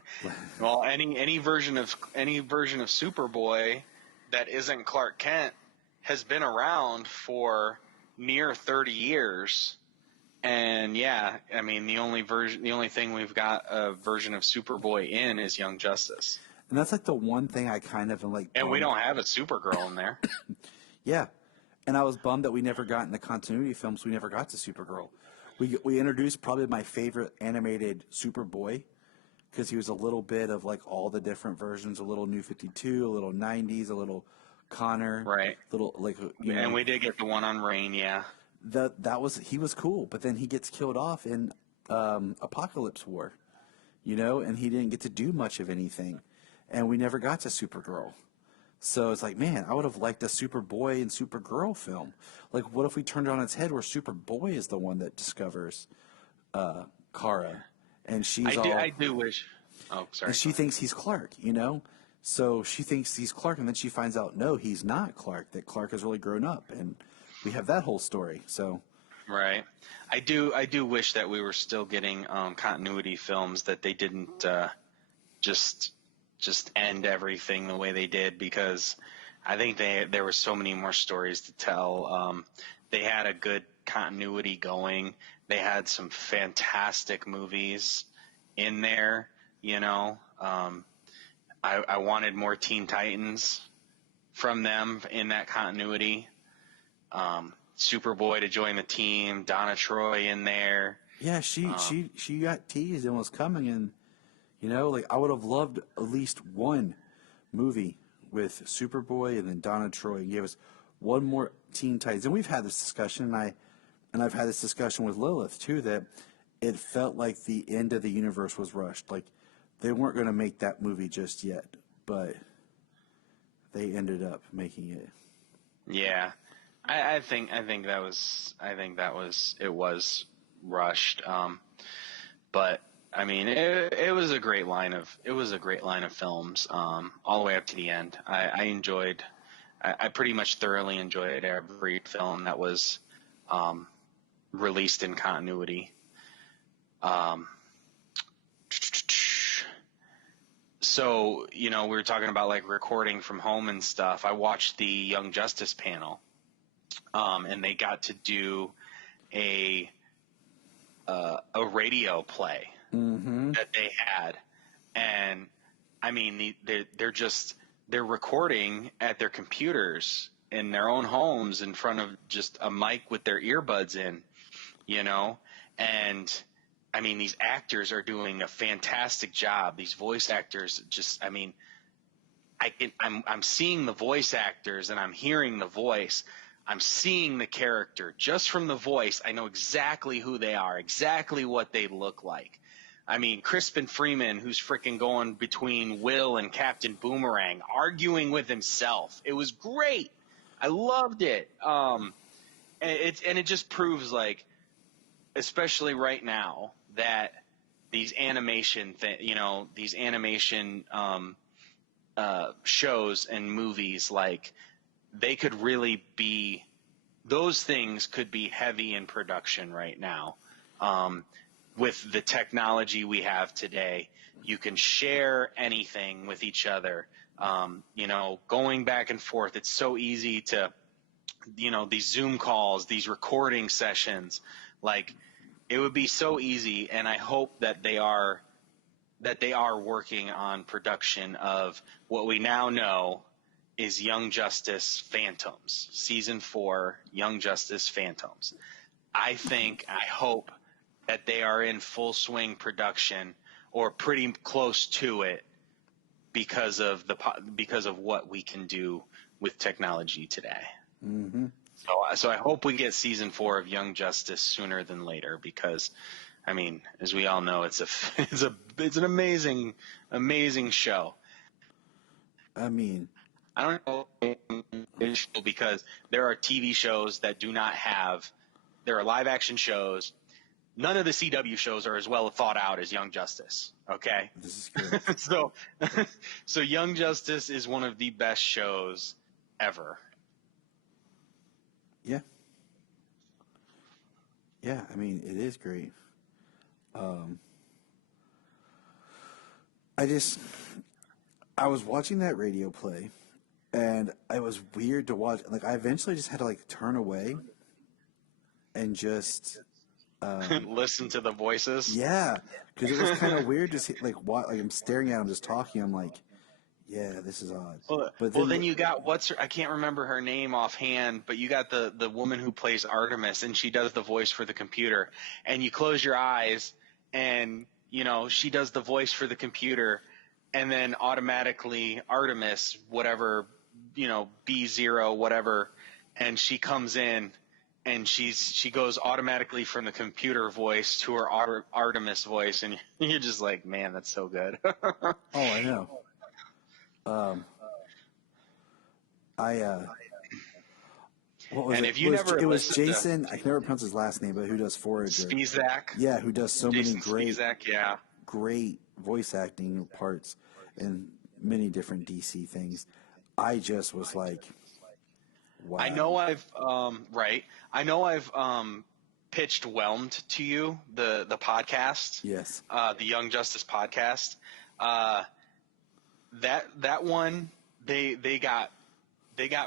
Well, any version of Superboy that isn't Clark Kent has been around for near 30 years. And yeah, I mean, the only thing we've got a version of Superboy in is Young Justice. And that's like the one thing I kind of am like. And we don't have a Supergirl in there. Yeah. And I was bummed that we never got in the continuity films. We never got to Supergirl. We introduced probably my favorite animated Superboy because he was a little bit of like all the different versions, a little New 52, a little 90s, a little Connor. Right. Little like, and we did get the one on Rain, yeah. he was cool, but then he gets killed off in Apocalypse War, and he didn't get to do much of anything, and we never got to Supergirl. So it's like, man, I would have liked a Superboy and Supergirl film. Like, what if we turned it on its head where Superboy is the one that discovers Kara, and I do wish. Oh, sorry. And she thinks he's Clark, So she thinks he's Clark, and then she finds out, no, he's not Clark, that Clark has really grown up, and we have that whole story. So, right. I do wish that we were still getting continuity films, that they didn't just end everything the way they did, because I think there were so many more stories to tell. They had a good continuity going. They had some fantastic movies in there, I wanted more Teen Titans from them in that continuity. Superboy to join the team, Donna Troy in there. Yeah, she got teased and was coming, and I would have loved at least one movie with Superboy and then Donna Troy. Gave us one more Teen Titans, and we've had this discussion, and I've had this discussion with Lilith too, that it felt like the end of the universe was rushed. Like, they weren't going to make that movie just yet, but they ended up making it. Yeah, I think that was rushed. But I mean, it was a great line of films, all the way up to the end. I pretty much thoroughly enjoyed every film that was released in continuity. So, we were talking about like recording from home and stuff. I watched the Young Justice panel, and they got to do a radio play that they had. And I mean, they're recording at their computers in their own homes in front of just a mic with their earbuds in, and I mean, these actors are doing a fantastic job. These voice actors I'm seeing the voice actors and I'm hearing the voice. I'm seeing the character just from the voice. I know exactly who they are, exactly what they look like. I mean, Crispin Freeman, who's freaking going between Will and Captain Boomerang, arguing with himself. It was great. I loved it. And it just proves, like, especially right now, that these animation shows and movies, like, they could really be, those things could be heavy in production right now. With the technology we have today, you can share anything with each other. Going back and forth, it's so easy to, these Zoom calls, these recording sessions, like, it would be so easy. And I hope that they are working on production of what we now know is Young Justice Phantoms, season 4, Young Justice Phantoms. I hope that they are in full swing production or pretty close to it because of what we can do with technology today. Mm-hmm. So I hope we get season 4 of Young Justice sooner than later, because, I mean, as we all know, it's an amazing show. I mean, I don't know, because there are TV shows that do not have, there are live action shows. None of the CW shows are as well thought out as Young Justice. Okay. This is good. So Young Justice is one of the best shows ever. Yeah. Yeah, I mean, it is great. I was watching that radio play, and it was weird to watch. Like, I eventually just had to, like, turn away and just listen to the voices. Yeah, because it was kind of weird to see, like I'm staring at him just talking. I'm like, yeah, this is odd. But then you got I can't remember her name offhand, but you got the woman who plays Artemis, and she does the voice for the computer. And you close your eyes, and she does the voice for the computer, and then automatically Artemis, whatever, B0, whatever, and she comes in, and she goes automatically from the computer voice to her Artemis voice, and you're just like, man, that's so good. Oh, I know. What was And it? if you never It was listened to Jason. I can never pronounce his last name, but who does Forager? Spizak. Yeah, who does so Jason many great, Spizak, yeah. great voice acting parts in many different DC things. I just was like, wow. I know I've pitched Whelmed to you, the podcast. Yes. The Young Justice podcast. That one they got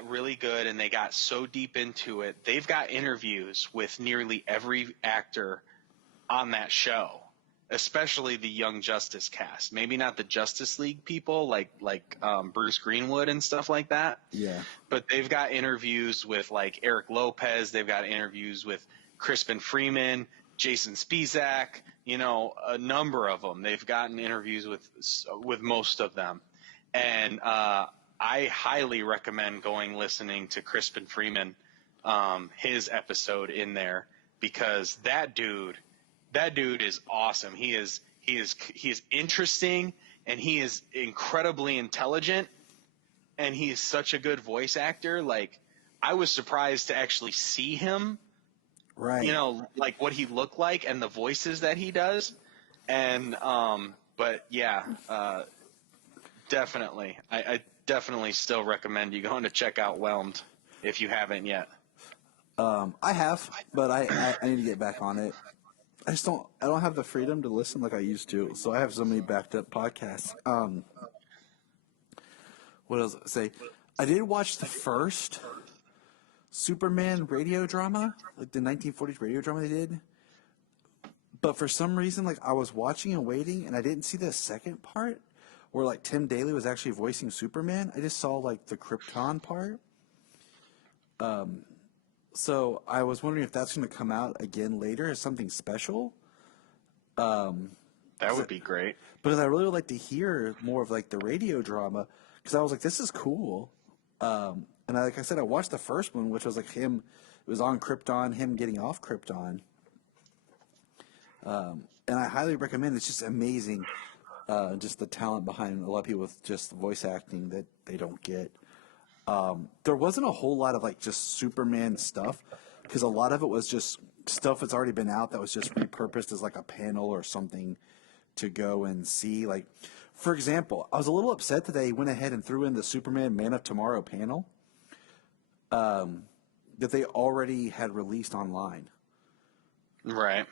really good, and they got so deep into it. They've got interviews with nearly every actor on that show, especially the Young Justice cast. Maybe not the Justice League people like Bruce Greenwood and stuff like that. Yeah. But they've got interviews with like Eric Lopez. They've got interviews with Crispin Freeman, Jason Spizak, a number of them. They've gotten interviews with most of them. And I highly recommend listening to Crispin Freeman, his episode in there, because that dude is awesome. He is interesting, and he is incredibly intelligent, and he is such a good voice actor. Like, I was surprised to actually see him, right? Like what he looked like and the voices that he does. And but yeah, definitely, I definitely still recommend you going to check out Whelmed if you haven't yet. I have, but I need to get back on it. I don't have the freedom to listen like I used to, so I have so many backed up podcasts. What else did I say? I did watch the first Superman radio drama, like the 1940s radio drama they did. But for some reason, like, I was watching and waiting, and I didn't see the second part where, like, Tim Daly was actually voicing Superman. I just saw, like, the Krypton part. So I was wondering if that's going to come out again later as something special. That would be great. But I really would like to hear more of, like, the radio drama, because I was like, this is cool. And like I said, I watched the first one, which was like him. It was on Krypton, him getting off Krypton. And I highly recommend it. It's just amazing, just the talent behind a lot of people with just voice acting that they don't get. There wasn't a whole lot of like just Superman stuff, because a lot of it was just stuff that's already been out that was just repurposed as like a panel or something to go and see. Like, for example, I was a little upset that they went ahead and threw in the Superman Man of Tomorrow panel that they already had released online. Right.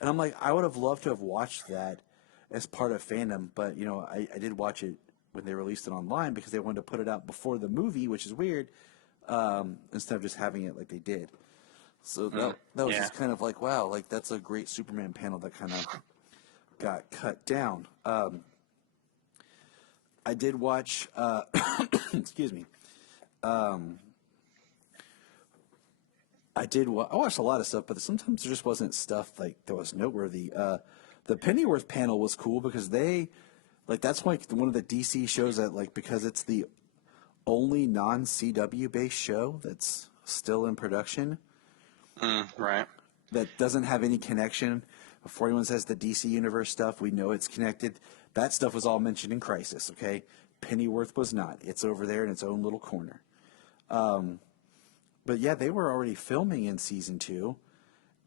And I'm like, I would have loved to have watched that as part of Fandome, but, I did watch it when they released it online because they wanted to put it out before the movie, which is weird, instead of just having it like they did. So that was just kind of like, wow, like that's a great Superman panel that kind of got cut down. I did watch, excuse me, I watched a lot of stuff, but sometimes there just wasn't stuff like that was noteworthy. The Pennyworth panel was cool because that's like one of the DC shows that, like, because it's the only non-CW based show that's still in production. Right. That doesn't have any connection. Before anyone says the DC Universe stuff, we know it's connected. That stuff was all mentioned in Crisis, okay? Pennyworth was not. It's over there in its own little corner. But yeah, they were already filming in season 2.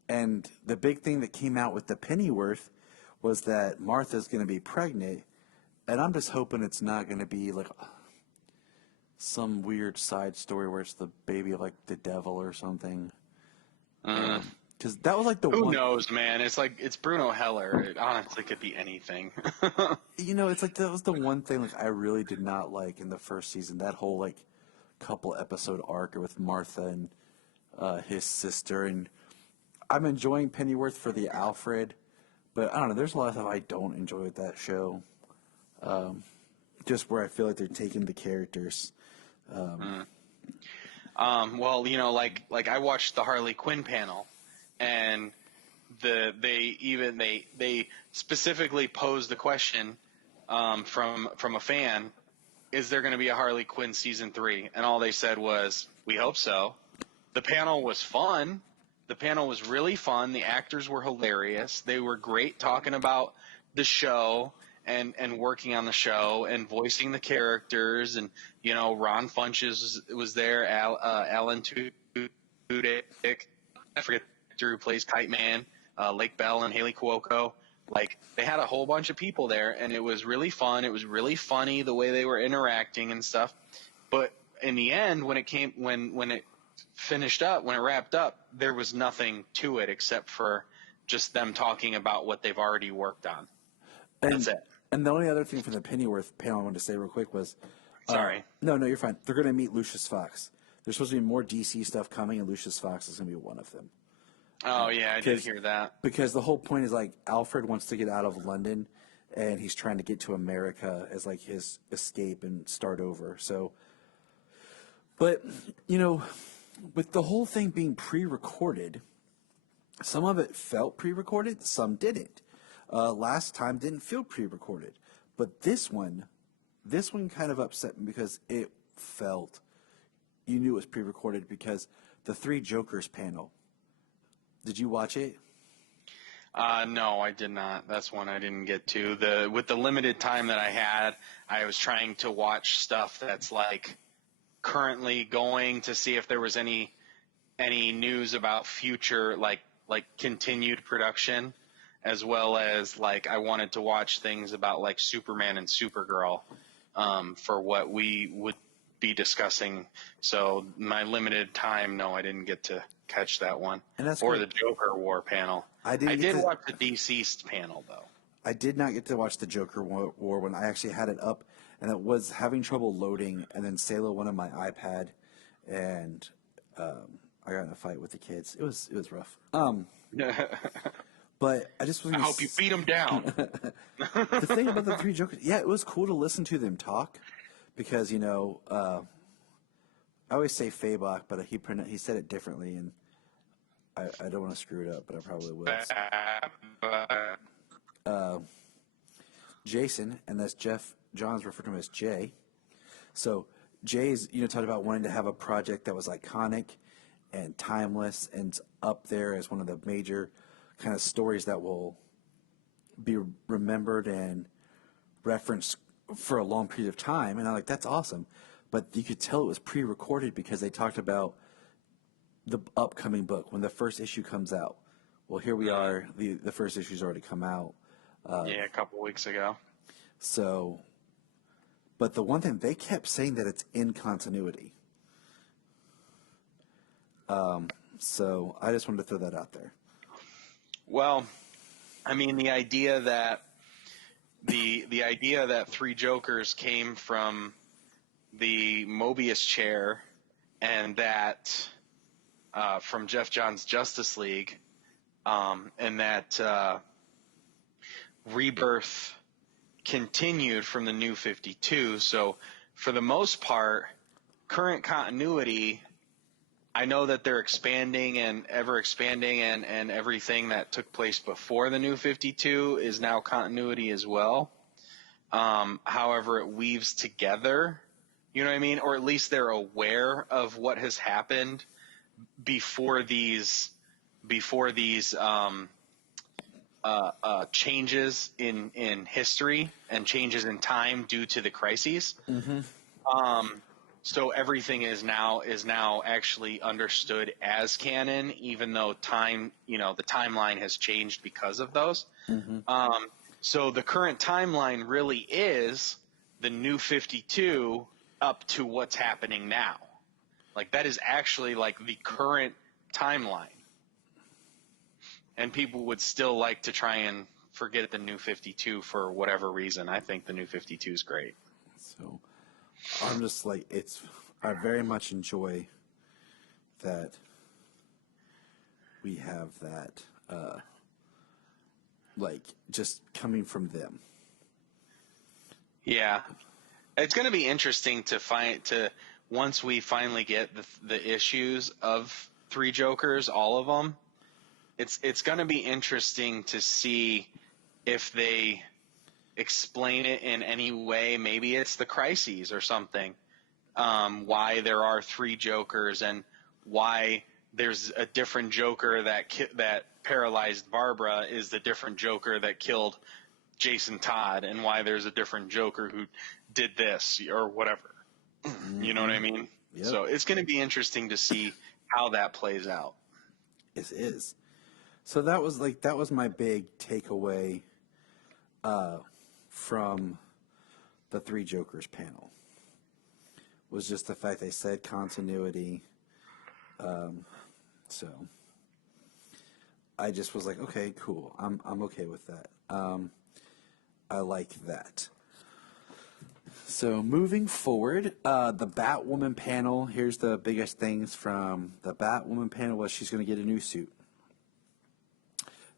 And the big thing that came out with the Pennyworth was that Martha's going to be pregnant. And I'm just hoping it's not going to be like some weird side story where it's the baby of like the devil or something. Because that was like the Who one. Who knows, man? It's Bruno Heller. It honestly could be anything. It's like that was the one thing like I really did not like in the first season. That whole like couple episode arc with Martha and his sister. And I'm enjoying Pennyworth for the Alfred, but I don't know. There's a lot of stuff I don't enjoy with that show. Just where I feel like they're taking the characters. Well, like I watched the Harley Quinn panel, and they specifically posed the question from a fan, is there going to be a Harley Quinn season 3? And all they said was, we hope so. The panel was fun. The panel was really fun. The actors were hilarious. They were great talking about the show and working on the show and voicing the characters. And, you know, Ron Funches was there, Alan Tudyk, I forget who plays Kite Man, Lake Bell and Haley Cuoco. Like, they had a whole bunch of people there, and it was really fun. It was really funny the way they were interacting and stuff. But in the end, when it finished up, when it wrapped up, there was nothing to it except for just them talking about what they've already worked on. That's it. And the only other thing from the Pennyworth panel I wanted to say real quick was, Sorry. No, you're fine. They're going to meet Lucius Fox. There's supposed to be more DC stuff coming, and Lucius Fox is going to be one of them. Oh, yeah, I did hear that. Because the whole point is, like, Alfred wants to get out of London, and he's trying to get to America as, like, his escape and start over. So, but, you know, with the whole thing being pre-recorded, some of it felt pre-recorded, some didn't. Last time didn't feel pre-recorded. But this one kind of upset me because it felt, you knew it was pre-recorded because the Three Jokers panel. Did you watch it? No, I did not. That's one I didn't get to. With the limited time that I had, I was trying to watch stuff that's like currently going to see if there was any news about future like continued production, as well as like I wanted to watch things about like Superman and Supergirl for what we would be discussing. So my limited time, no, I didn't get to catch that one. And that's or good. the Joker War panel. I did watch the Deceased panel though. I did not get to watch the Joker War when I actually had it up, and it was having trouble loading. And then Salo went on my iPad, and I got in a fight with the kids. It was rough. But I just was. I hope you beat them down. The thing about the Three Jokers, yeah, it was cool to listen to them talk, because you know, I always say Fabok, but he said it differently, and I don't want to screw it up, but I probably will. Jason, and that's Jeff Johns referred to him as Jay. So Jay's, you know, talked about wanting to have a project that was iconic and timeless and up there as one of the major kind of stories that will be remembered and referenced for a long period of time. And I'm like, that's awesome. But you could tell it was pre-recorded because they talked about the upcoming book when the first issue comes out. Well, here we are. The first issue's already come out. Yeah, a couple weeks ago. So, but the one thing, they kept saying that it's in continuity. So I just wanted to throw that out there. Well, I mean, the idea that Three Jokers came from the Mobius chair, and that from Jeff Johns' Justice League, and that Rebirth continued from the New 52. So for the most part, current continuity, I know that they're expanding and ever expanding, and everything that took place before the New 52 is now continuity as well. However, it weaves together, you know what I mean? Or at least they're aware of what has happened before these changes in history and changes in time due to the crises. Mm-hmm. So everything is now actually understood as canon, even though time, you know, the timeline has changed because of those. Mm-hmm. So the current timeline really is the New 52 up to what's happening now. Like, that is actually like the current timeline. And people would still like to try and forget the New 52 for whatever reason. I think the New 52 is great. So I'm just like, I very much enjoy that we have that, like, just coming from them. Yeah. It's going to be interesting to once we finally get the issues of Three Jokers, all of them. It's going to be interesting to see if they explain it in any way. Maybe it's the crises or something. Why there are three Jokers and why there's a different Joker that paralyzed Barbara is the different Joker that killed Jason Todd, and why there's a different Joker who did this or whatever. You know what I mean? Yep. So it's going to be interesting to see how that plays out. It is. So that was my big takeaway from the Three Jokers panel. Was just the fact they said continuity. So I just was like, okay, cool. I'm okay with that. I like that. So moving forward, the Batwoman panel. Here's the biggest things from the Batwoman panel was she's going to get a new suit.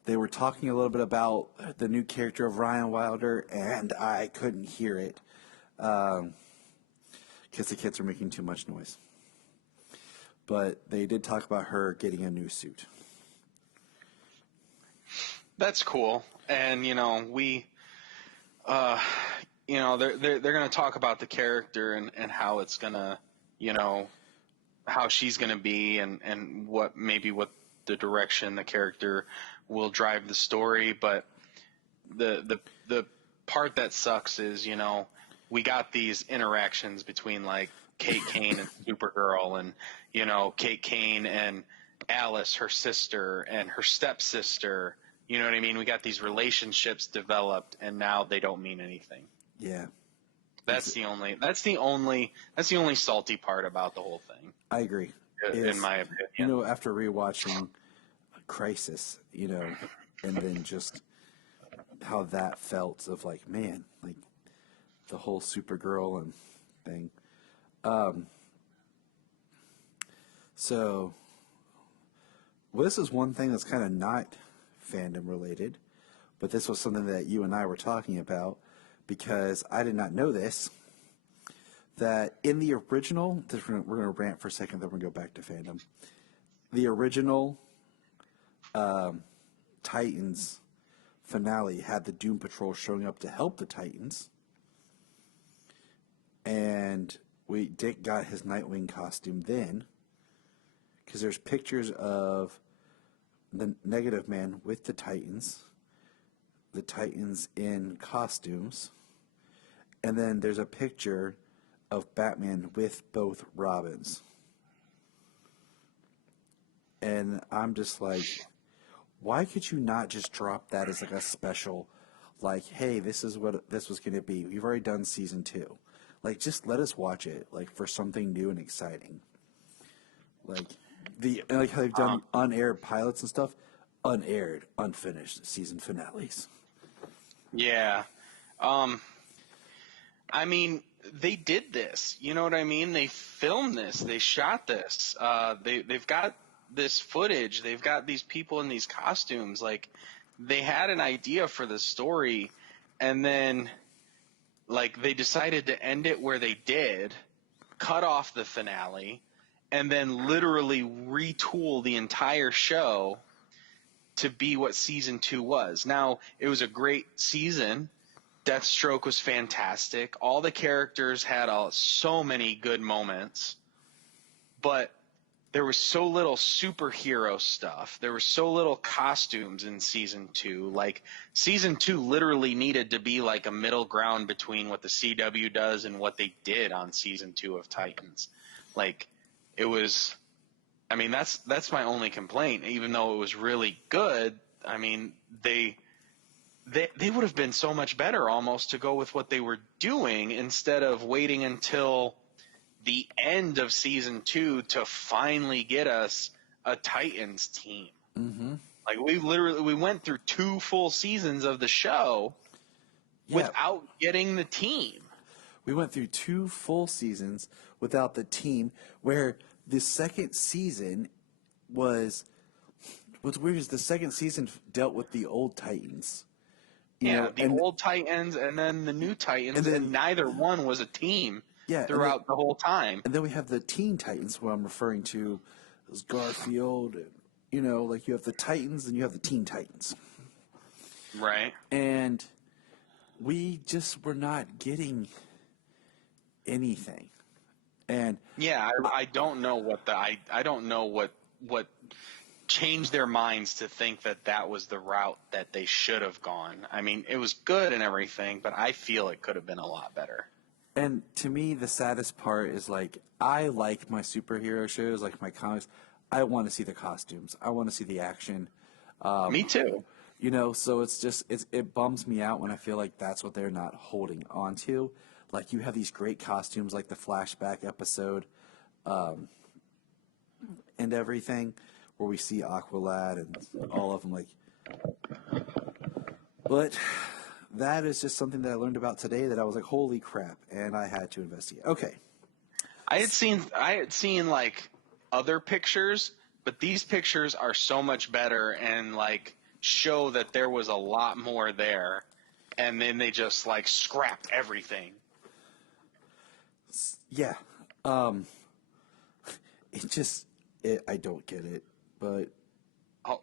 They were talking a little bit about the new character of Ryan Wilder, and I couldn't hear it because the kids are making too much noise. But they did talk about her getting a new suit. That's cool. And, they're going to talk about the character and how it's going to, how she's going to be and what the direction the character will drive the story. But the part that sucks is, we got these interactions between like Kate Kane and Supergirl and, Kate Kane and Alice, her sister, and her stepsister. You know what I mean? We got these relationships developed, and now they don't mean anything. Yeah. That's the only salty part about the whole thing. I agree. In my opinion. After rewatching Crisis, and then just how that felt of like, man, like the whole Supergirl and thing. So, this is one thing that's kind of not fandom related, but this was something that you and I were talking about because I did not know this, that in the original, we're going to rant for a second, then we're going to go back to fandom. The original Titans finale had the Doom Patrol showing up to help the Titans, and Dick got his Nightwing costume then, because there's pictures of the Negative Man with the Titans in costumes, and then there's a picture of Batman with both Robins. And I'm just like, why could you not just drop that as like a special, like, hey, this is what this was going to be. We've already done season 2. Like, just let us watch it, like, for something new and exciting. Like how they've done unaired pilots and stuff, unaired, unfinished season finales. Yeah. I mean, they did this. You know what I mean? They filmed this. They shot this. They've got this footage. They've got these people in these costumes. Like, they had an idea for the story, and then, like, they decided to end it where they did, cut off the finale, and then literally retool the entire show to be what season 2 was. Now, it was a great season. Deathstroke was fantastic. All the characters had so many good moments, but there was so little superhero stuff. There was so little costumes in season 2. Like, season 2 literally needed to be like a middle ground between what the CW does and what they did on season 2 of Titans. Like, it was, I mean, that's my only complaint. Even though it was really good, I mean, they would have been so much better almost to go with what they were doing instead of waiting until the end of season 2 to finally get us a Titans team. Mm-hmm. Like, we went through 2 full seasons of the show without getting the team. We went through 2 full seasons without the team, where the second season what's weird is the second season dealt with the old Titans. Old Titans and then the new Titans, and neither one was a team throughout the whole time. And then we have the Teen Titans, who I'm referring to as Garfield. And, like, you have the Titans and you have the Teen Titans. Right. And we just were not getting anything. And I don't know what what changed their minds to think that that was the route that they should have gone. I mean, it was good and everything, but I feel it could have been a lot better. And to me, the saddest part is, like, I like my superhero shows, like my comics. I want to see the costumes. I want to see the action. Me too. You know, so it bums me out when I feel like that's what they're not holding on to. Like, you have these great costumes, like the flashback episode, and everything, where we see Aqualad and all of them. Like, but that is just something that I learned about today that I was like, holy crap, and I had to investigate. Okay. I had seen like other pictures, but these pictures are so much better and like show that there was a lot more there, and then they just like scrapped everything. Yeah. I don't get it, but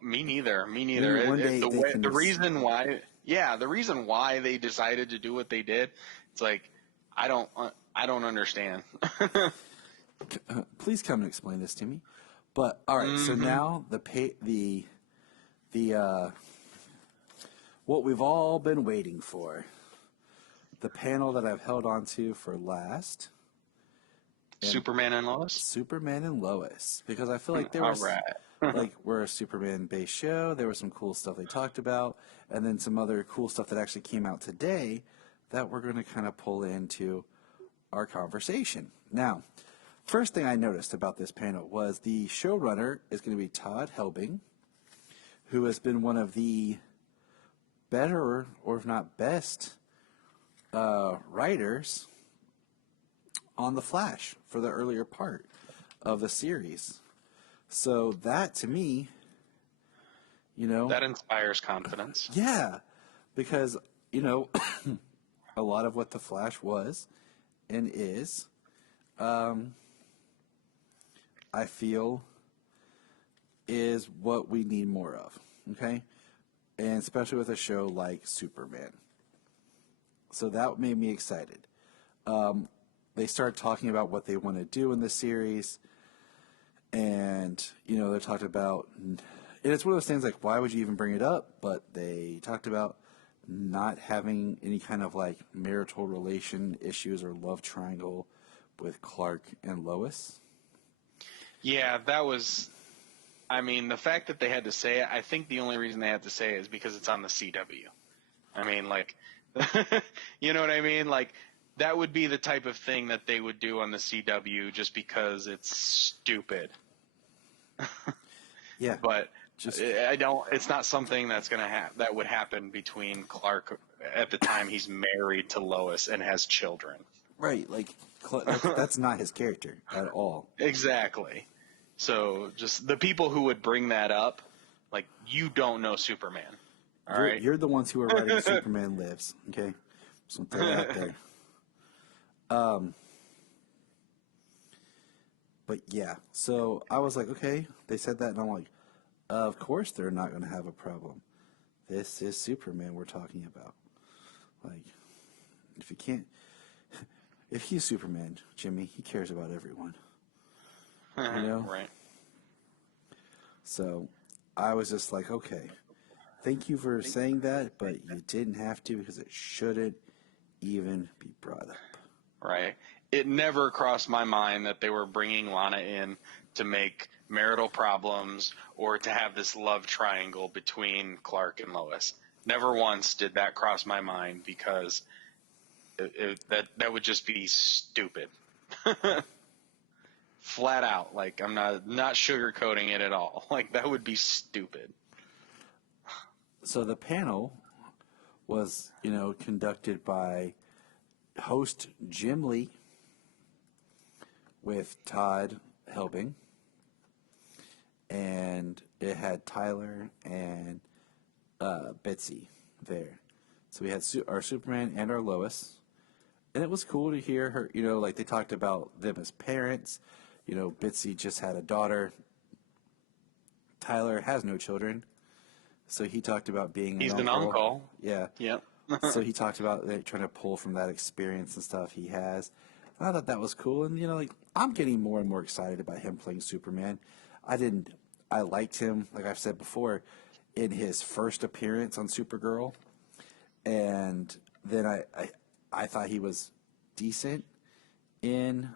Me neither. Maybe one day they can The reason why they decided to do what they did, it's like I don't understand. Please come and explain this to me. But all right, so now the what we've all been waiting for, the panel that I've held on to for last. Superman and Lois? Superman and Lois. Because I feel like there was, like, we're a Superman-based show. There was some cool stuff they talked about. And then some other cool stuff that actually came out today that we're going to kind of pull into our conversation. Now, first thing I noticed about this panel was the showrunner is going to be Todd Helbing, who has been one of the better, or if not best, writers on The Flash for the earlier part of the series. So that, to me, you know... That inspires confidence. Yeah, because, you know, a lot of what The Flash was and is, I feel, is what we need more of, okay? And especially with a show like Superman. So that made me excited. They start talking about what they want to do in the series, and, you know, they're talking about, and it's one of those things like, why would you even bring it up? But they talked about not having any kind of, like, marital relation issues or love triangle with Clark and Lois. Yeah, that was, I mean, the fact that they had to say it, I think the only reason they had to say it is because it's on the CW. I mean, like, you know what I mean? Like, that would be the type of thing that they would do on the CW just because it's stupid. Yeah. But it's not something that's going to that would happen between Clark at the time he's married to Lois and has children. Right. Like, that's not his character at all. Exactly. So just the people who would bring that up, like, you don't know Superman. All right. You're the ones who are writing Superman Lives. Okay. So throw that out there. But yeah, so I was like, okay, they said that, and I'm like, of course they're not going to have a problem. This is Superman we're talking about. Like, if he's Superman, Jimmy, he cares about everyone. You know? Right. So I was just like, okay, thank you for saying that, but you didn't have to because it shouldn't even be brought up. Right. It never crossed my mind that they were bringing Lana in to make marital problems or to have this love triangle between Clark and Lois. Never once did that cross my mind because that would just be stupid. Flat out. Like, I'm not sugarcoating it at all. Like, that would be stupid. So the panel was, you know, conducted by host Jim Lee with Todd Helbing, and it had Tyler and Betsy there. So we had our Superman and our Lois, and it was cool to hear her, you know, like they talked about them as parents. You know, Betsy just had a daughter. Tyler has no children, so he talked about being He's an uncle. Yeah. Yep. So he talked about trying to pull from that experience and stuff he has. And I thought that was cool. And, you know, like, I'm getting more and more excited about him playing Superman. I didn't I liked him, like I've said before, in his first appearance on Supergirl, and then I thought he was decent in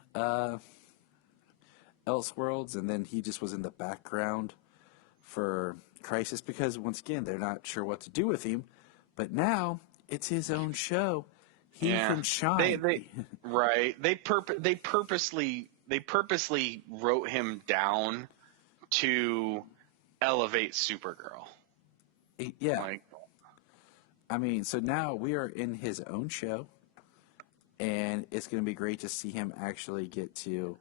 Elseworlds, and then he just was in the background for Crisis because, once again, they're not sure what to do with him. But now it's his own show. He can shine. Right. They purposely wrote him down to elevate Supergirl. Yeah. Like, I mean, so now we are in his own show, and it's going to be great to see him actually get to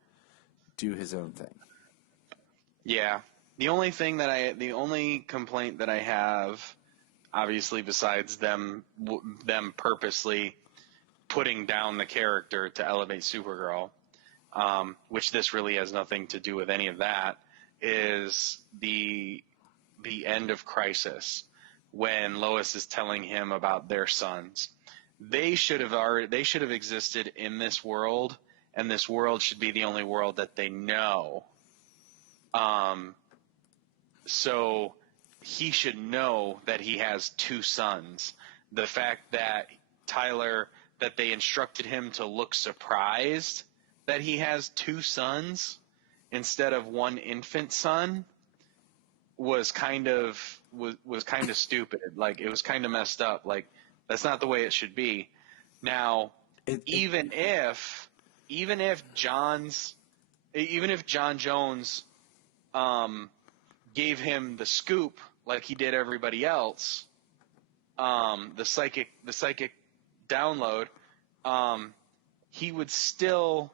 do his own thing. yeah. The only complaint that I have, obviously, besides them purposely putting down the character to elevate Supergirl, which this really has nothing to do with any of that, is the end of Crisis when Lois is telling him about their sons. They should have existed in this world, and this world should be the only world that they know. So he should know that he has two sons. The fact that that they instructed him to look surprised that he has two sons instead of one infant son was kind of stupid. Like, it was kind of messed up. Like, that's not the way it should be. Now, even if John Jones gave him the scoop like he did everybody else, the psychic download, he would still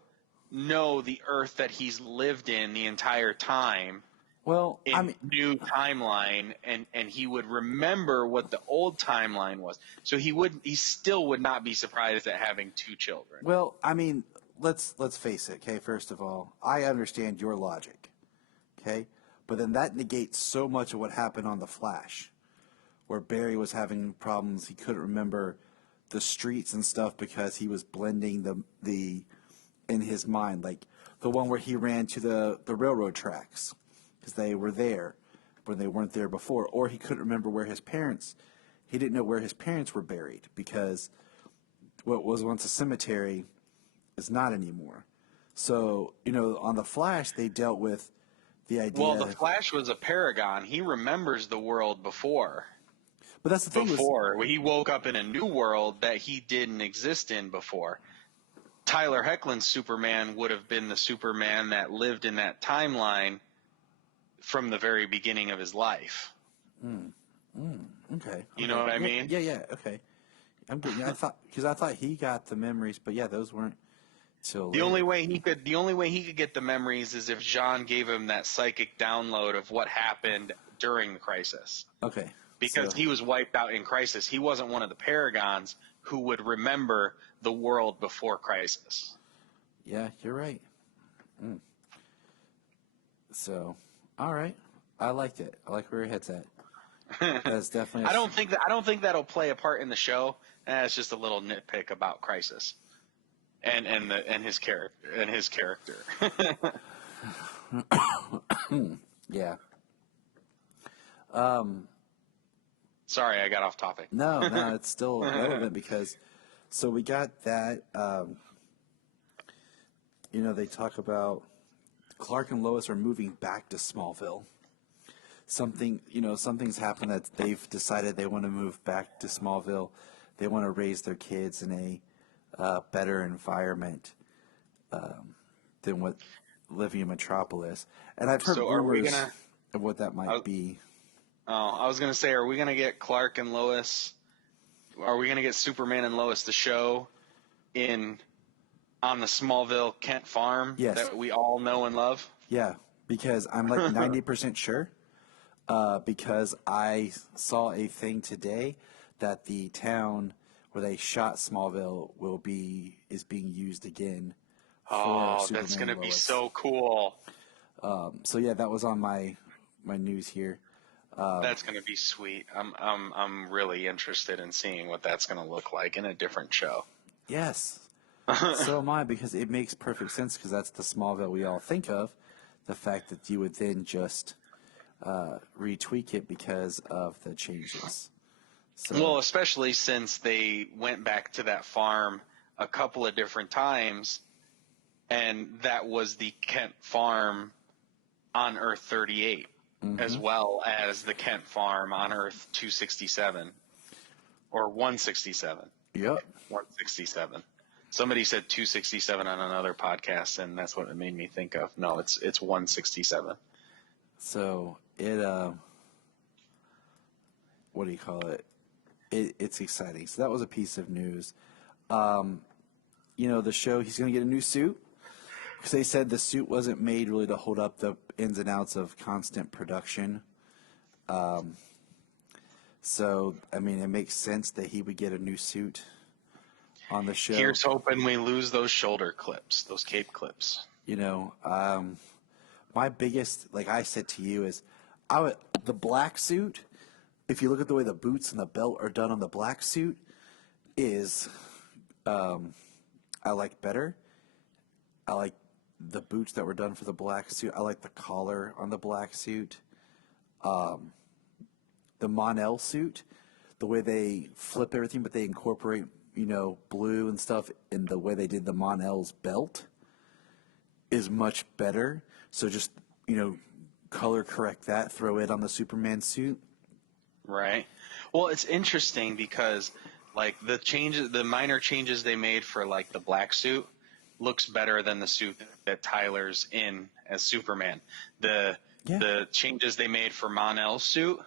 know the Earth that he's lived in the entire time. Well, New timeline, and he would remember what the old timeline was. So he still would not be surprised at having two children. Well, I mean, let's face it. Okay, first of all, I understand your logic. Okay, but then that negates so much of what happened on The Flash, where Barry was having problems. He couldn't remember the streets and stuff because he was blending the in his mind, like the one where he ran to the railroad tracks because they were there when they weren't there before, or he couldn't remember he didn't know where his parents were buried because what was once a cemetery is not anymore. So, on The Flash, they dealt with the idea. Well, the Flash was a paragon. He remembers the world before. But that's the thing. He woke up in a new world that he didn't exist in before. Tyler Hoechlin's Superman would have been the Superman that lived in that timeline from the very beginning of his life. Okay. You know what I mean? Yeah. Okay. I'm getting. I thought he got the memories, but yeah, those weren't till. The only way he could get the memories is if John gave him that psychic download of what happened during the Crisis. Okay. Because he was wiped out in Crisis. He wasn't one of the Paragons who would remember the world before Crisis. Yeah, you're right. So, all right. I liked it. I like where your head's at. That's definitely. I don't think that'll play a part in the show. It's just a little nitpick about Crisis, and his character. Yeah. Sorry, I got off topic. No, it's still relevant because, so we got that. They talk about Clark and Lois are moving back to Smallville. Something's happened that they've decided they want to move back to Smallville. They want to raise their kids in a better environment than what living in Metropolis. And I've heard rumors of what that might be. Oh, I was going to say, are we going to get Clark and Lois? Are we going to get Superman and Lois the show on the Smallville Kent farm that we all know and love? Yeah, because I'm like 90% sure. Because I saw a thing today that the town where they shot Smallville is being used again. Oh, that's going to be so cool. So yeah, that was on my news here. That's going to be sweet. I'm really interested in seeing what that's going to look like in a different show. Yes. So am I, because it makes perfect sense because that's the Smallville we all think of. The fact that you would then just retweak it because of the changes. So, Well, especially since they went back to that farm a couple of different times, and that was the Kent farm on Earth 38, as well as the Kent farm on Earth 267 or 167. yep. 167. Somebody said 267 on another podcast, and that's what it made me think of. No, it's 167. So it what do you call it? It's exciting. So that was a piece of news. The show, he's going to get a new suit because they said the suit wasn't made really to hold up the ins and outs of constant production. So I mean, it makes sense that he would get a new suit on the show. Here's hoping we lose those shoulder clips, those cape clips. My biggest, like I said to you, is the black suit. If you look at the way the boots and the belt are done on the black suit, is I like better. I like the boots that were done for the black suit. I like the collar on the black suit. The Mon-El suit, the way they flip everything, but they incorporate, blue and stuff in the way they did the Mon-El's belt is much better. So just, color correct that, throw it on the Superman suit. Right. Well, it's interesting because like the minor changes they made for like the black suit looks better than the suit that Tyler's in as Superman. The changes they made for Mon-El's suit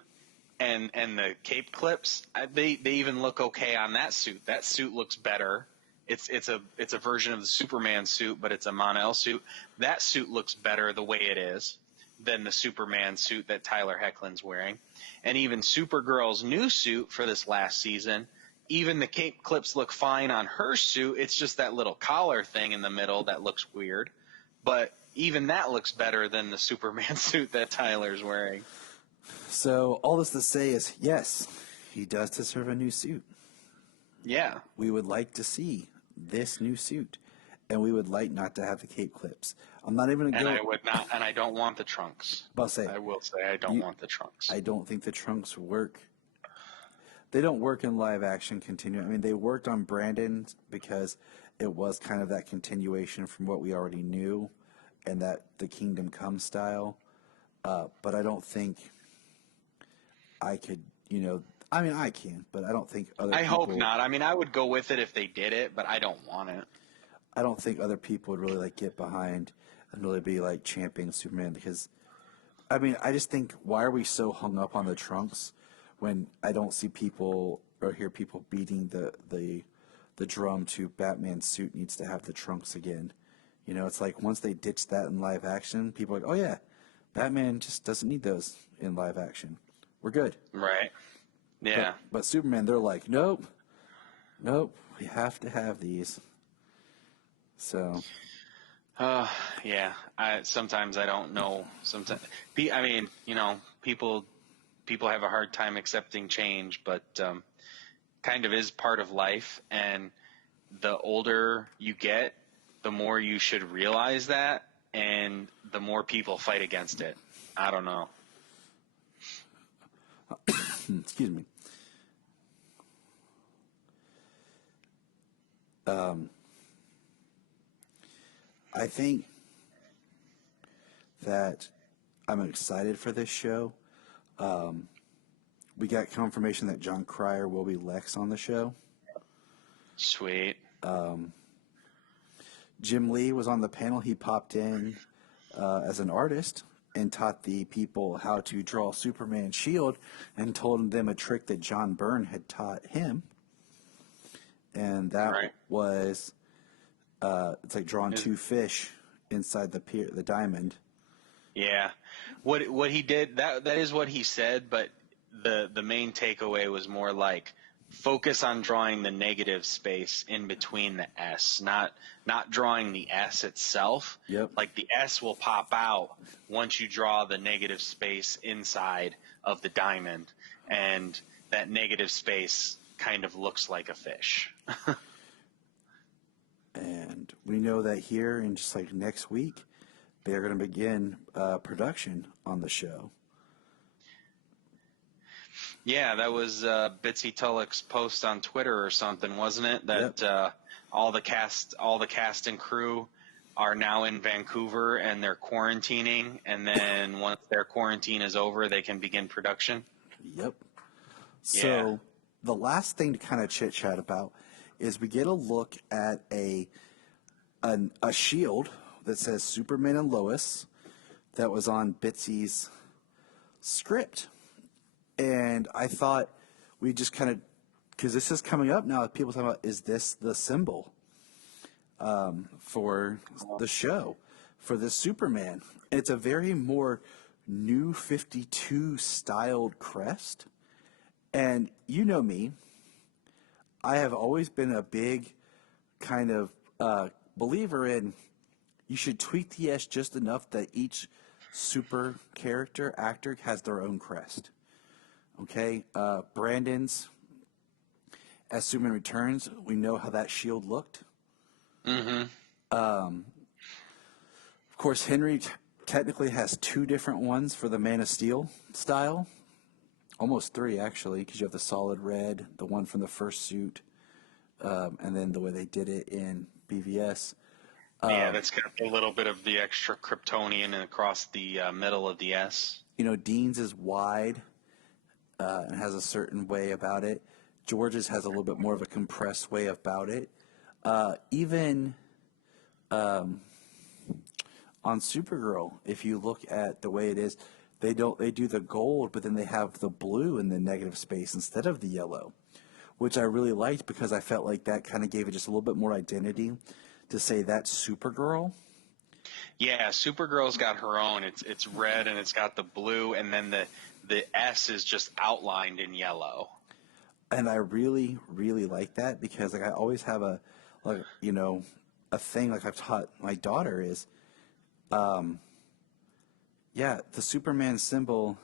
and the cape clips, they even look okay on that suit. That suit looks better. It's a version of the Superman suit, but it's a Mon-El suit. That suit looks better the way it is than the Superman suit that Tyler Hoechlin's wearing. And even Supergirl's new suit for this last season, even the cape clips look fine on her suit. It's just that little collar thing in the middle that looks weird. But even that looks better than the Superman suit that Tyler's wearing. So all this to say is, yes, he does deserve a new suit. Yeah. We would like to see this new suit, and we would like not to have the cape clips. I'm not even going to go. And I would not, and I don't want the trunks. I will say I don't want the trunks. I don't think the trunks work. They don't work in live action continuing. I mean, they worked on Brandon because it was kind of that continuation from what we already knew, and that the Kingdom Come style. But I don't think I could, I mean, I can, but I don't think other people... I hope not. I mean, I would go with it if they did it, but I don't want it. I don't think other people would really, get behind and really be, championing Superman because, I mean, I just think, why are we so hung up on the trunks when I don't see people or hear people beating the drum to Batman's suit needs to have the trunks again? It's like once they ditch that in live action, people are like, oh, yeah, Batman just doesn't need those in live action. We're good. Right. Yeah. But Superman, they're like, nope, we have to have these. So. Yeah. Sometimes I don't know. Sometimes, I mean, people have a hard time accepting change, but kind of is part of life. And the older you get, the more you should realize that, and the more people fight against it. I don't know. Excuse me. I think that I'm excited for this show. We got confirmation that John Cryer will be Lex on the show. Sweet. Jim Lee was on the panel. He popped in as an artist and taught the people how to draw Superman's shield and told them a trick that John Byrne had taught him. And that was, it's like drawing two fish inside the diamond. Yeah. What he did, that is what he said, but the main takeaway was more like focus on drawing the negative space in between the S, not drawing the S itself. Yep. Like the S will pop out once you draw the negative space inside of the diamond, and that negative space kind of looks like a fish. And we know that here in just next week, they're going to begin production on the show. Yeah, that was Bitsy Tulloch's post on Twitter or something, wasn't it? That all the cast and crew are now in Vancouver and they're quarantining, and then once their quarantine is over, they can begin production. Yep. So the last thing to kind of chit chat about is we get a look at a shield that says Superman and Lois that was on Bitsy's script. And I thought we just kind of, because this is coming up now, people talking about, is this the symbol for the show, for the Superman? It's a very more New 52 styled crest. And you know me, I have always been a big kind of believer in you should tweak the S just enough that each super character, actor has their own crest. Okay, Brandon's as Superman Returns, we know how that shield looked. Mm-hmm. Of course, Henry technically has two different ones for the Man of Steel style. Almost three, actually, because you have the solid red, the one from the first suit, and then the way they did it in BVS. Yeah, that's got a little bit of the extra Kryptonian across the middle of the S. You know, Dean's is wide and has a certain way about it. George's has a little bit more of a compressed way about it. Even on Supergirl, if you look at the way it is, they do the gold, but then they have the blue in the negative space instead of the yellow, which I really liked because I felt like that kind of gave it just a little bit more identity to say that's Supergirl. Yeah, Supergirl's got her own. It's red and it's got the blue, and then the S is just outlined in yellow. And I really, really like that because like I always have a thing like I've taught my daughter is, the Superman symbol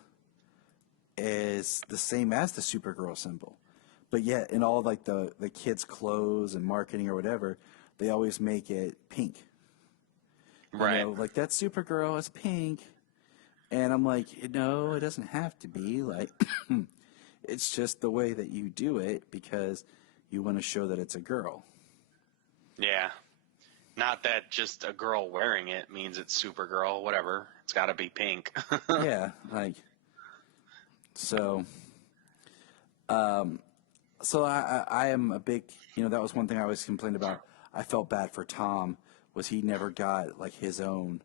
is the same as the Supergirl symbol, but yet in all like the kids' clothes and marketing or whatever, they always make it pink. Right. You know, like that's Supergirl is pink, and I'm like, no, it doesn't have to be like. It's just the way that you do it because you want to show that it's a girl. Yeah. Not that just a girl wearing it means it's Supergirl, whatever. It's got to be pink. Yeah, like so. So I am a big, that was one thing I always complained about. I felt bad for Tom was he never got like his own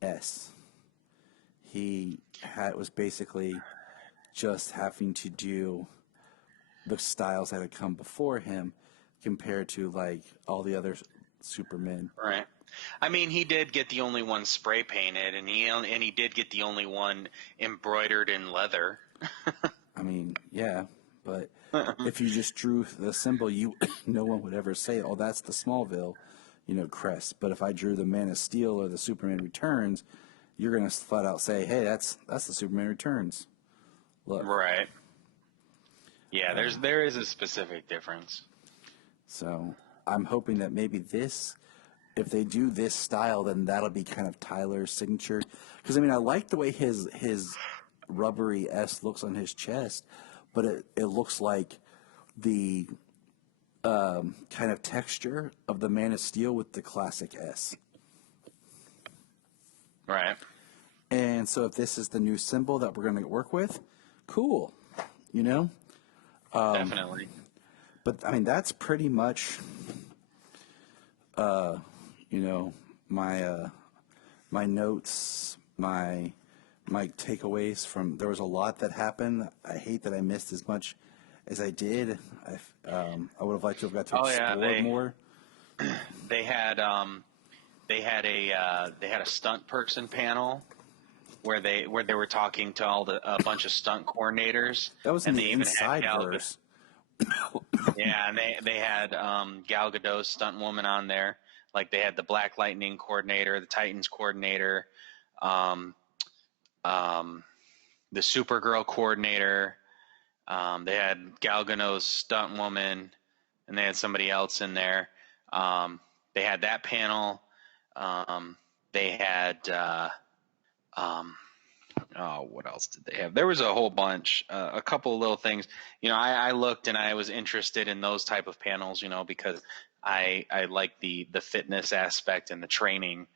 S. He was basically just having to do the styles that had come before him compared to like all the other Supermen. Right. I mean, he did get the only one spray painted, and he did get the only one embroidered in leather. I mean, yeah, but if you just drew the symbol, no one would ever say, "Oh, that's the Smallville, crest." But if I drew the Man of Steel or the Superman Returns, you're gonna flat out say, "Hey, that's the Superman Returns." Look. Right. Yeah, there is a specific difference. So I'm hoping that maybe if they do this style, then that'll be kind of Tyler's signature. Because I mean, I like the way his rubbery S looks on his chest, but it looks like the kind of texture of the Man of Steel with the classic S. Right. And so if this is the new symbol that we're going to work with, cool, Definitely. But I mean, that's pretty much, my notes, my takeaways from. There was a lot that happened. I hate that I missed as much as I did. I would have liked to have got to explore more. They had a stunt person panel where they were talking to a bunch of stunt coordinators. That was in the Inside verse. Yeah, and they had Gal Gadot's stunt woman on there. Like they had the Black Lightning coordinator, the Titans coordinator, the Supergirl coordinator. They had Gal Gadot's stunt woman, and they had somebody else in there. They had that panel. They had Oh, what else did they have? There was a whole bunch, a couple of little things. I looked and I was interested in those type of panels, because I like the fitness aspect and the training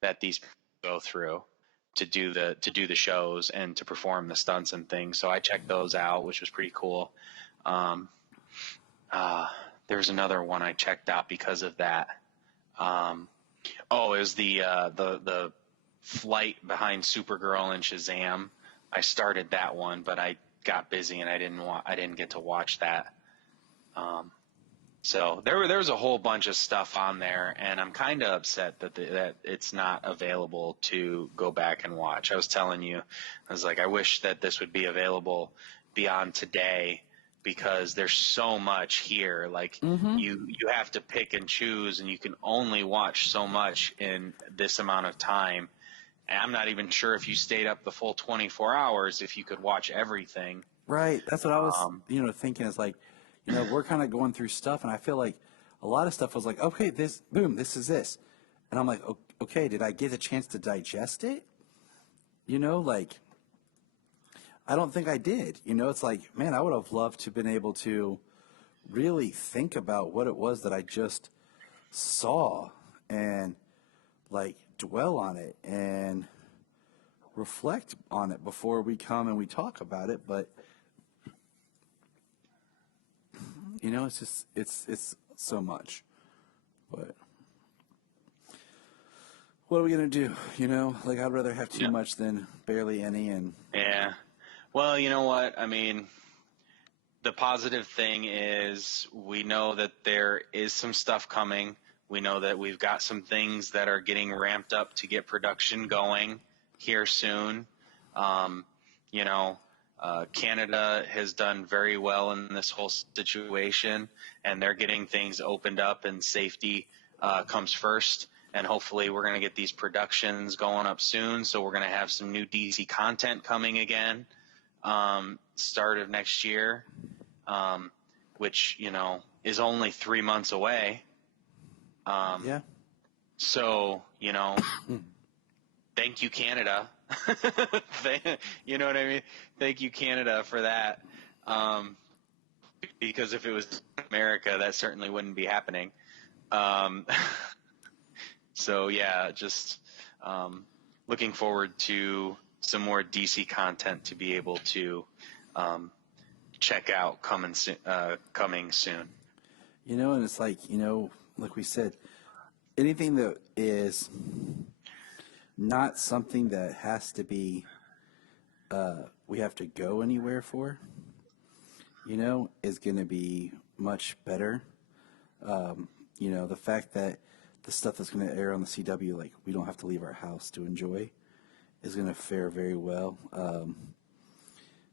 that these people go through to do the shows and to perform the stunts and things. So I checked those out, which was pretty cool. There's another one I checked out because of that. It was the flight behind Supergirl and Shazam. I started that one, but I got busy and I didn't get to watch that. So there was a whole bunch of stuff on there, and I'm kind of upset that it's not available to go back and watch. I was telling you, I was like, I wish that this would be available beyond today, because there's so much here. Like you have to pick and choose, and you can only watch so much in this amount of time. And I'm not even sure if you stayed up the full 24 hours if you could watch everything. Right. That's what I was, thinking is like, we're kind of going through stuff, and I feel like a lot of stuff was like, okay, this is this. And I'm like, okay, did I get a chance to digest it? Like, I don't think I did. It's like, man, I would have loved to have been able to really think about what it was that I just saw and, like, dwell on it and reflect on it before we come and we talk about it. But it's just, it's so much. But what are we going to do? Like, I'd rather have too much than barely any. And yeah. Well, you know what? I mean, the positive thing is we know that there is some stuff coming. We know that we've got some things that are getting ramped up to get production going here soon. Canada has done very well in this whole situation, and they're getting things opened up, and safety comes first. And hopefully we're going to get these productions going up soon. So we're going to have some new DC content coming again, start of next year, which, is only 3 months away. yeah. So, thank you, Canada. You know what I mean? Thank you, Canada, for that. Because if it was America, that certainly wouldn't be happening. So yeah, just looking forward to some more DC content to be able to check out coming soon. And it's like, like we said, anything that is not something that has to be, we have to go anywhere for, is going to be much better. The fact that the stuff that's going to air on the CW, like, we don't have to leave our house to enjoy, is going to fare very well.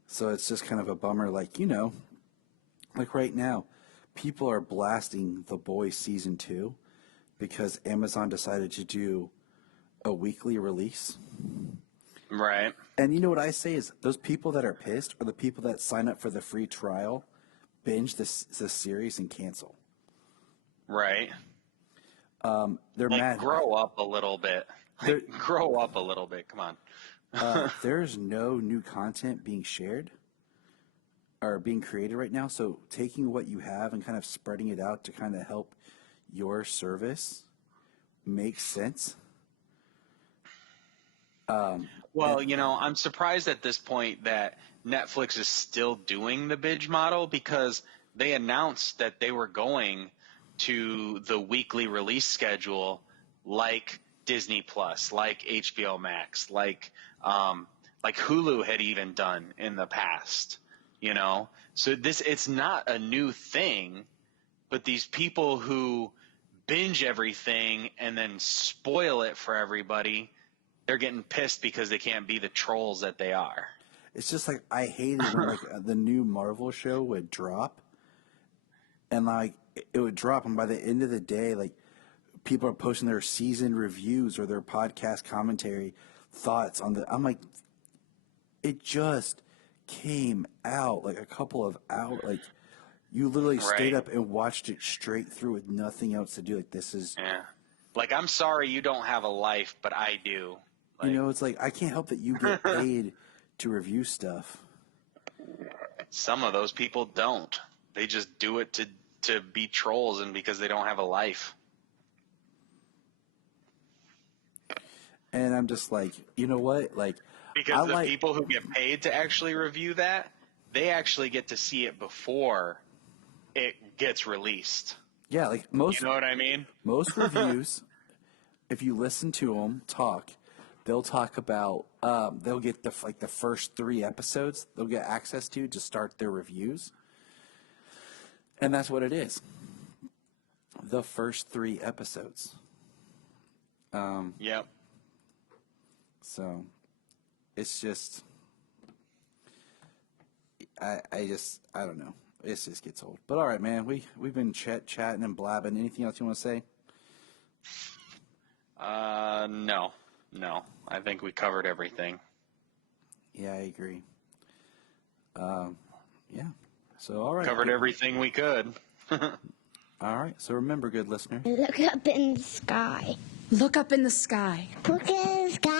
So it's just kind of a bummer, like, like right now, people are blasting The Boys Season 2 because Amazon decided to do a weekly release. Right. And you know what I say is those people that are pissed are the people that sign up for the free trial, binge this series, and cancel. Right. They're mad. Grow up a little bit. Grow up a little bit. Come on. There's no new content being shared or being created right now. So taking what you have and kind of spreading it out to kind of help your service makes sense. Well, I'm surprised at this point that Netflix is still doing the binge model, because they announced that they were going to the weekly release schedule, like Disney Plus, like HBO Max, like Hulu had even done in the past, So it's not a new thing, but these people who binge everything and then spoil it for everybody, they're getting pissed because they can't be the trolls that they are. It's just like, I hated when like the new Marvel show would drop, and like it would drop, and by the end of the day, like, people are posting their season reviews or their podcast commentary thoughts on I'm like, it just came out like a couple of hours, like, you literally stayed up and watched it straight through with nothing else to do. Like, this is... Yeah. Like, I'm sorry you don't have a life, but I do. You know, it's like, I can't help that you get paid to review stuff. Some of those people don't. They just do it to be trolls and because they don't have a life. And I'm just like, you know what? Like, Because the people who get paid to actually review that, they actually get to see it before it gets released. Yeah, like most. You know what I mean? Most reviews, if you listen to them talk, they'll talk about. They'll get the first 3 episodes. They'll get access to start their reviews, and that's what it is. The first 3 episodes. Yep. So, it's just. I don't know. It just gets old. But all right, man. We've been chatting and blabbing. Anything else you want to say? No. I think we covered everything. Yeah, I agree. Yeah. So all right. Covered everything we could. All right. So remember, good listener. Look up in the sky. Look up in the sky. Look in the sky.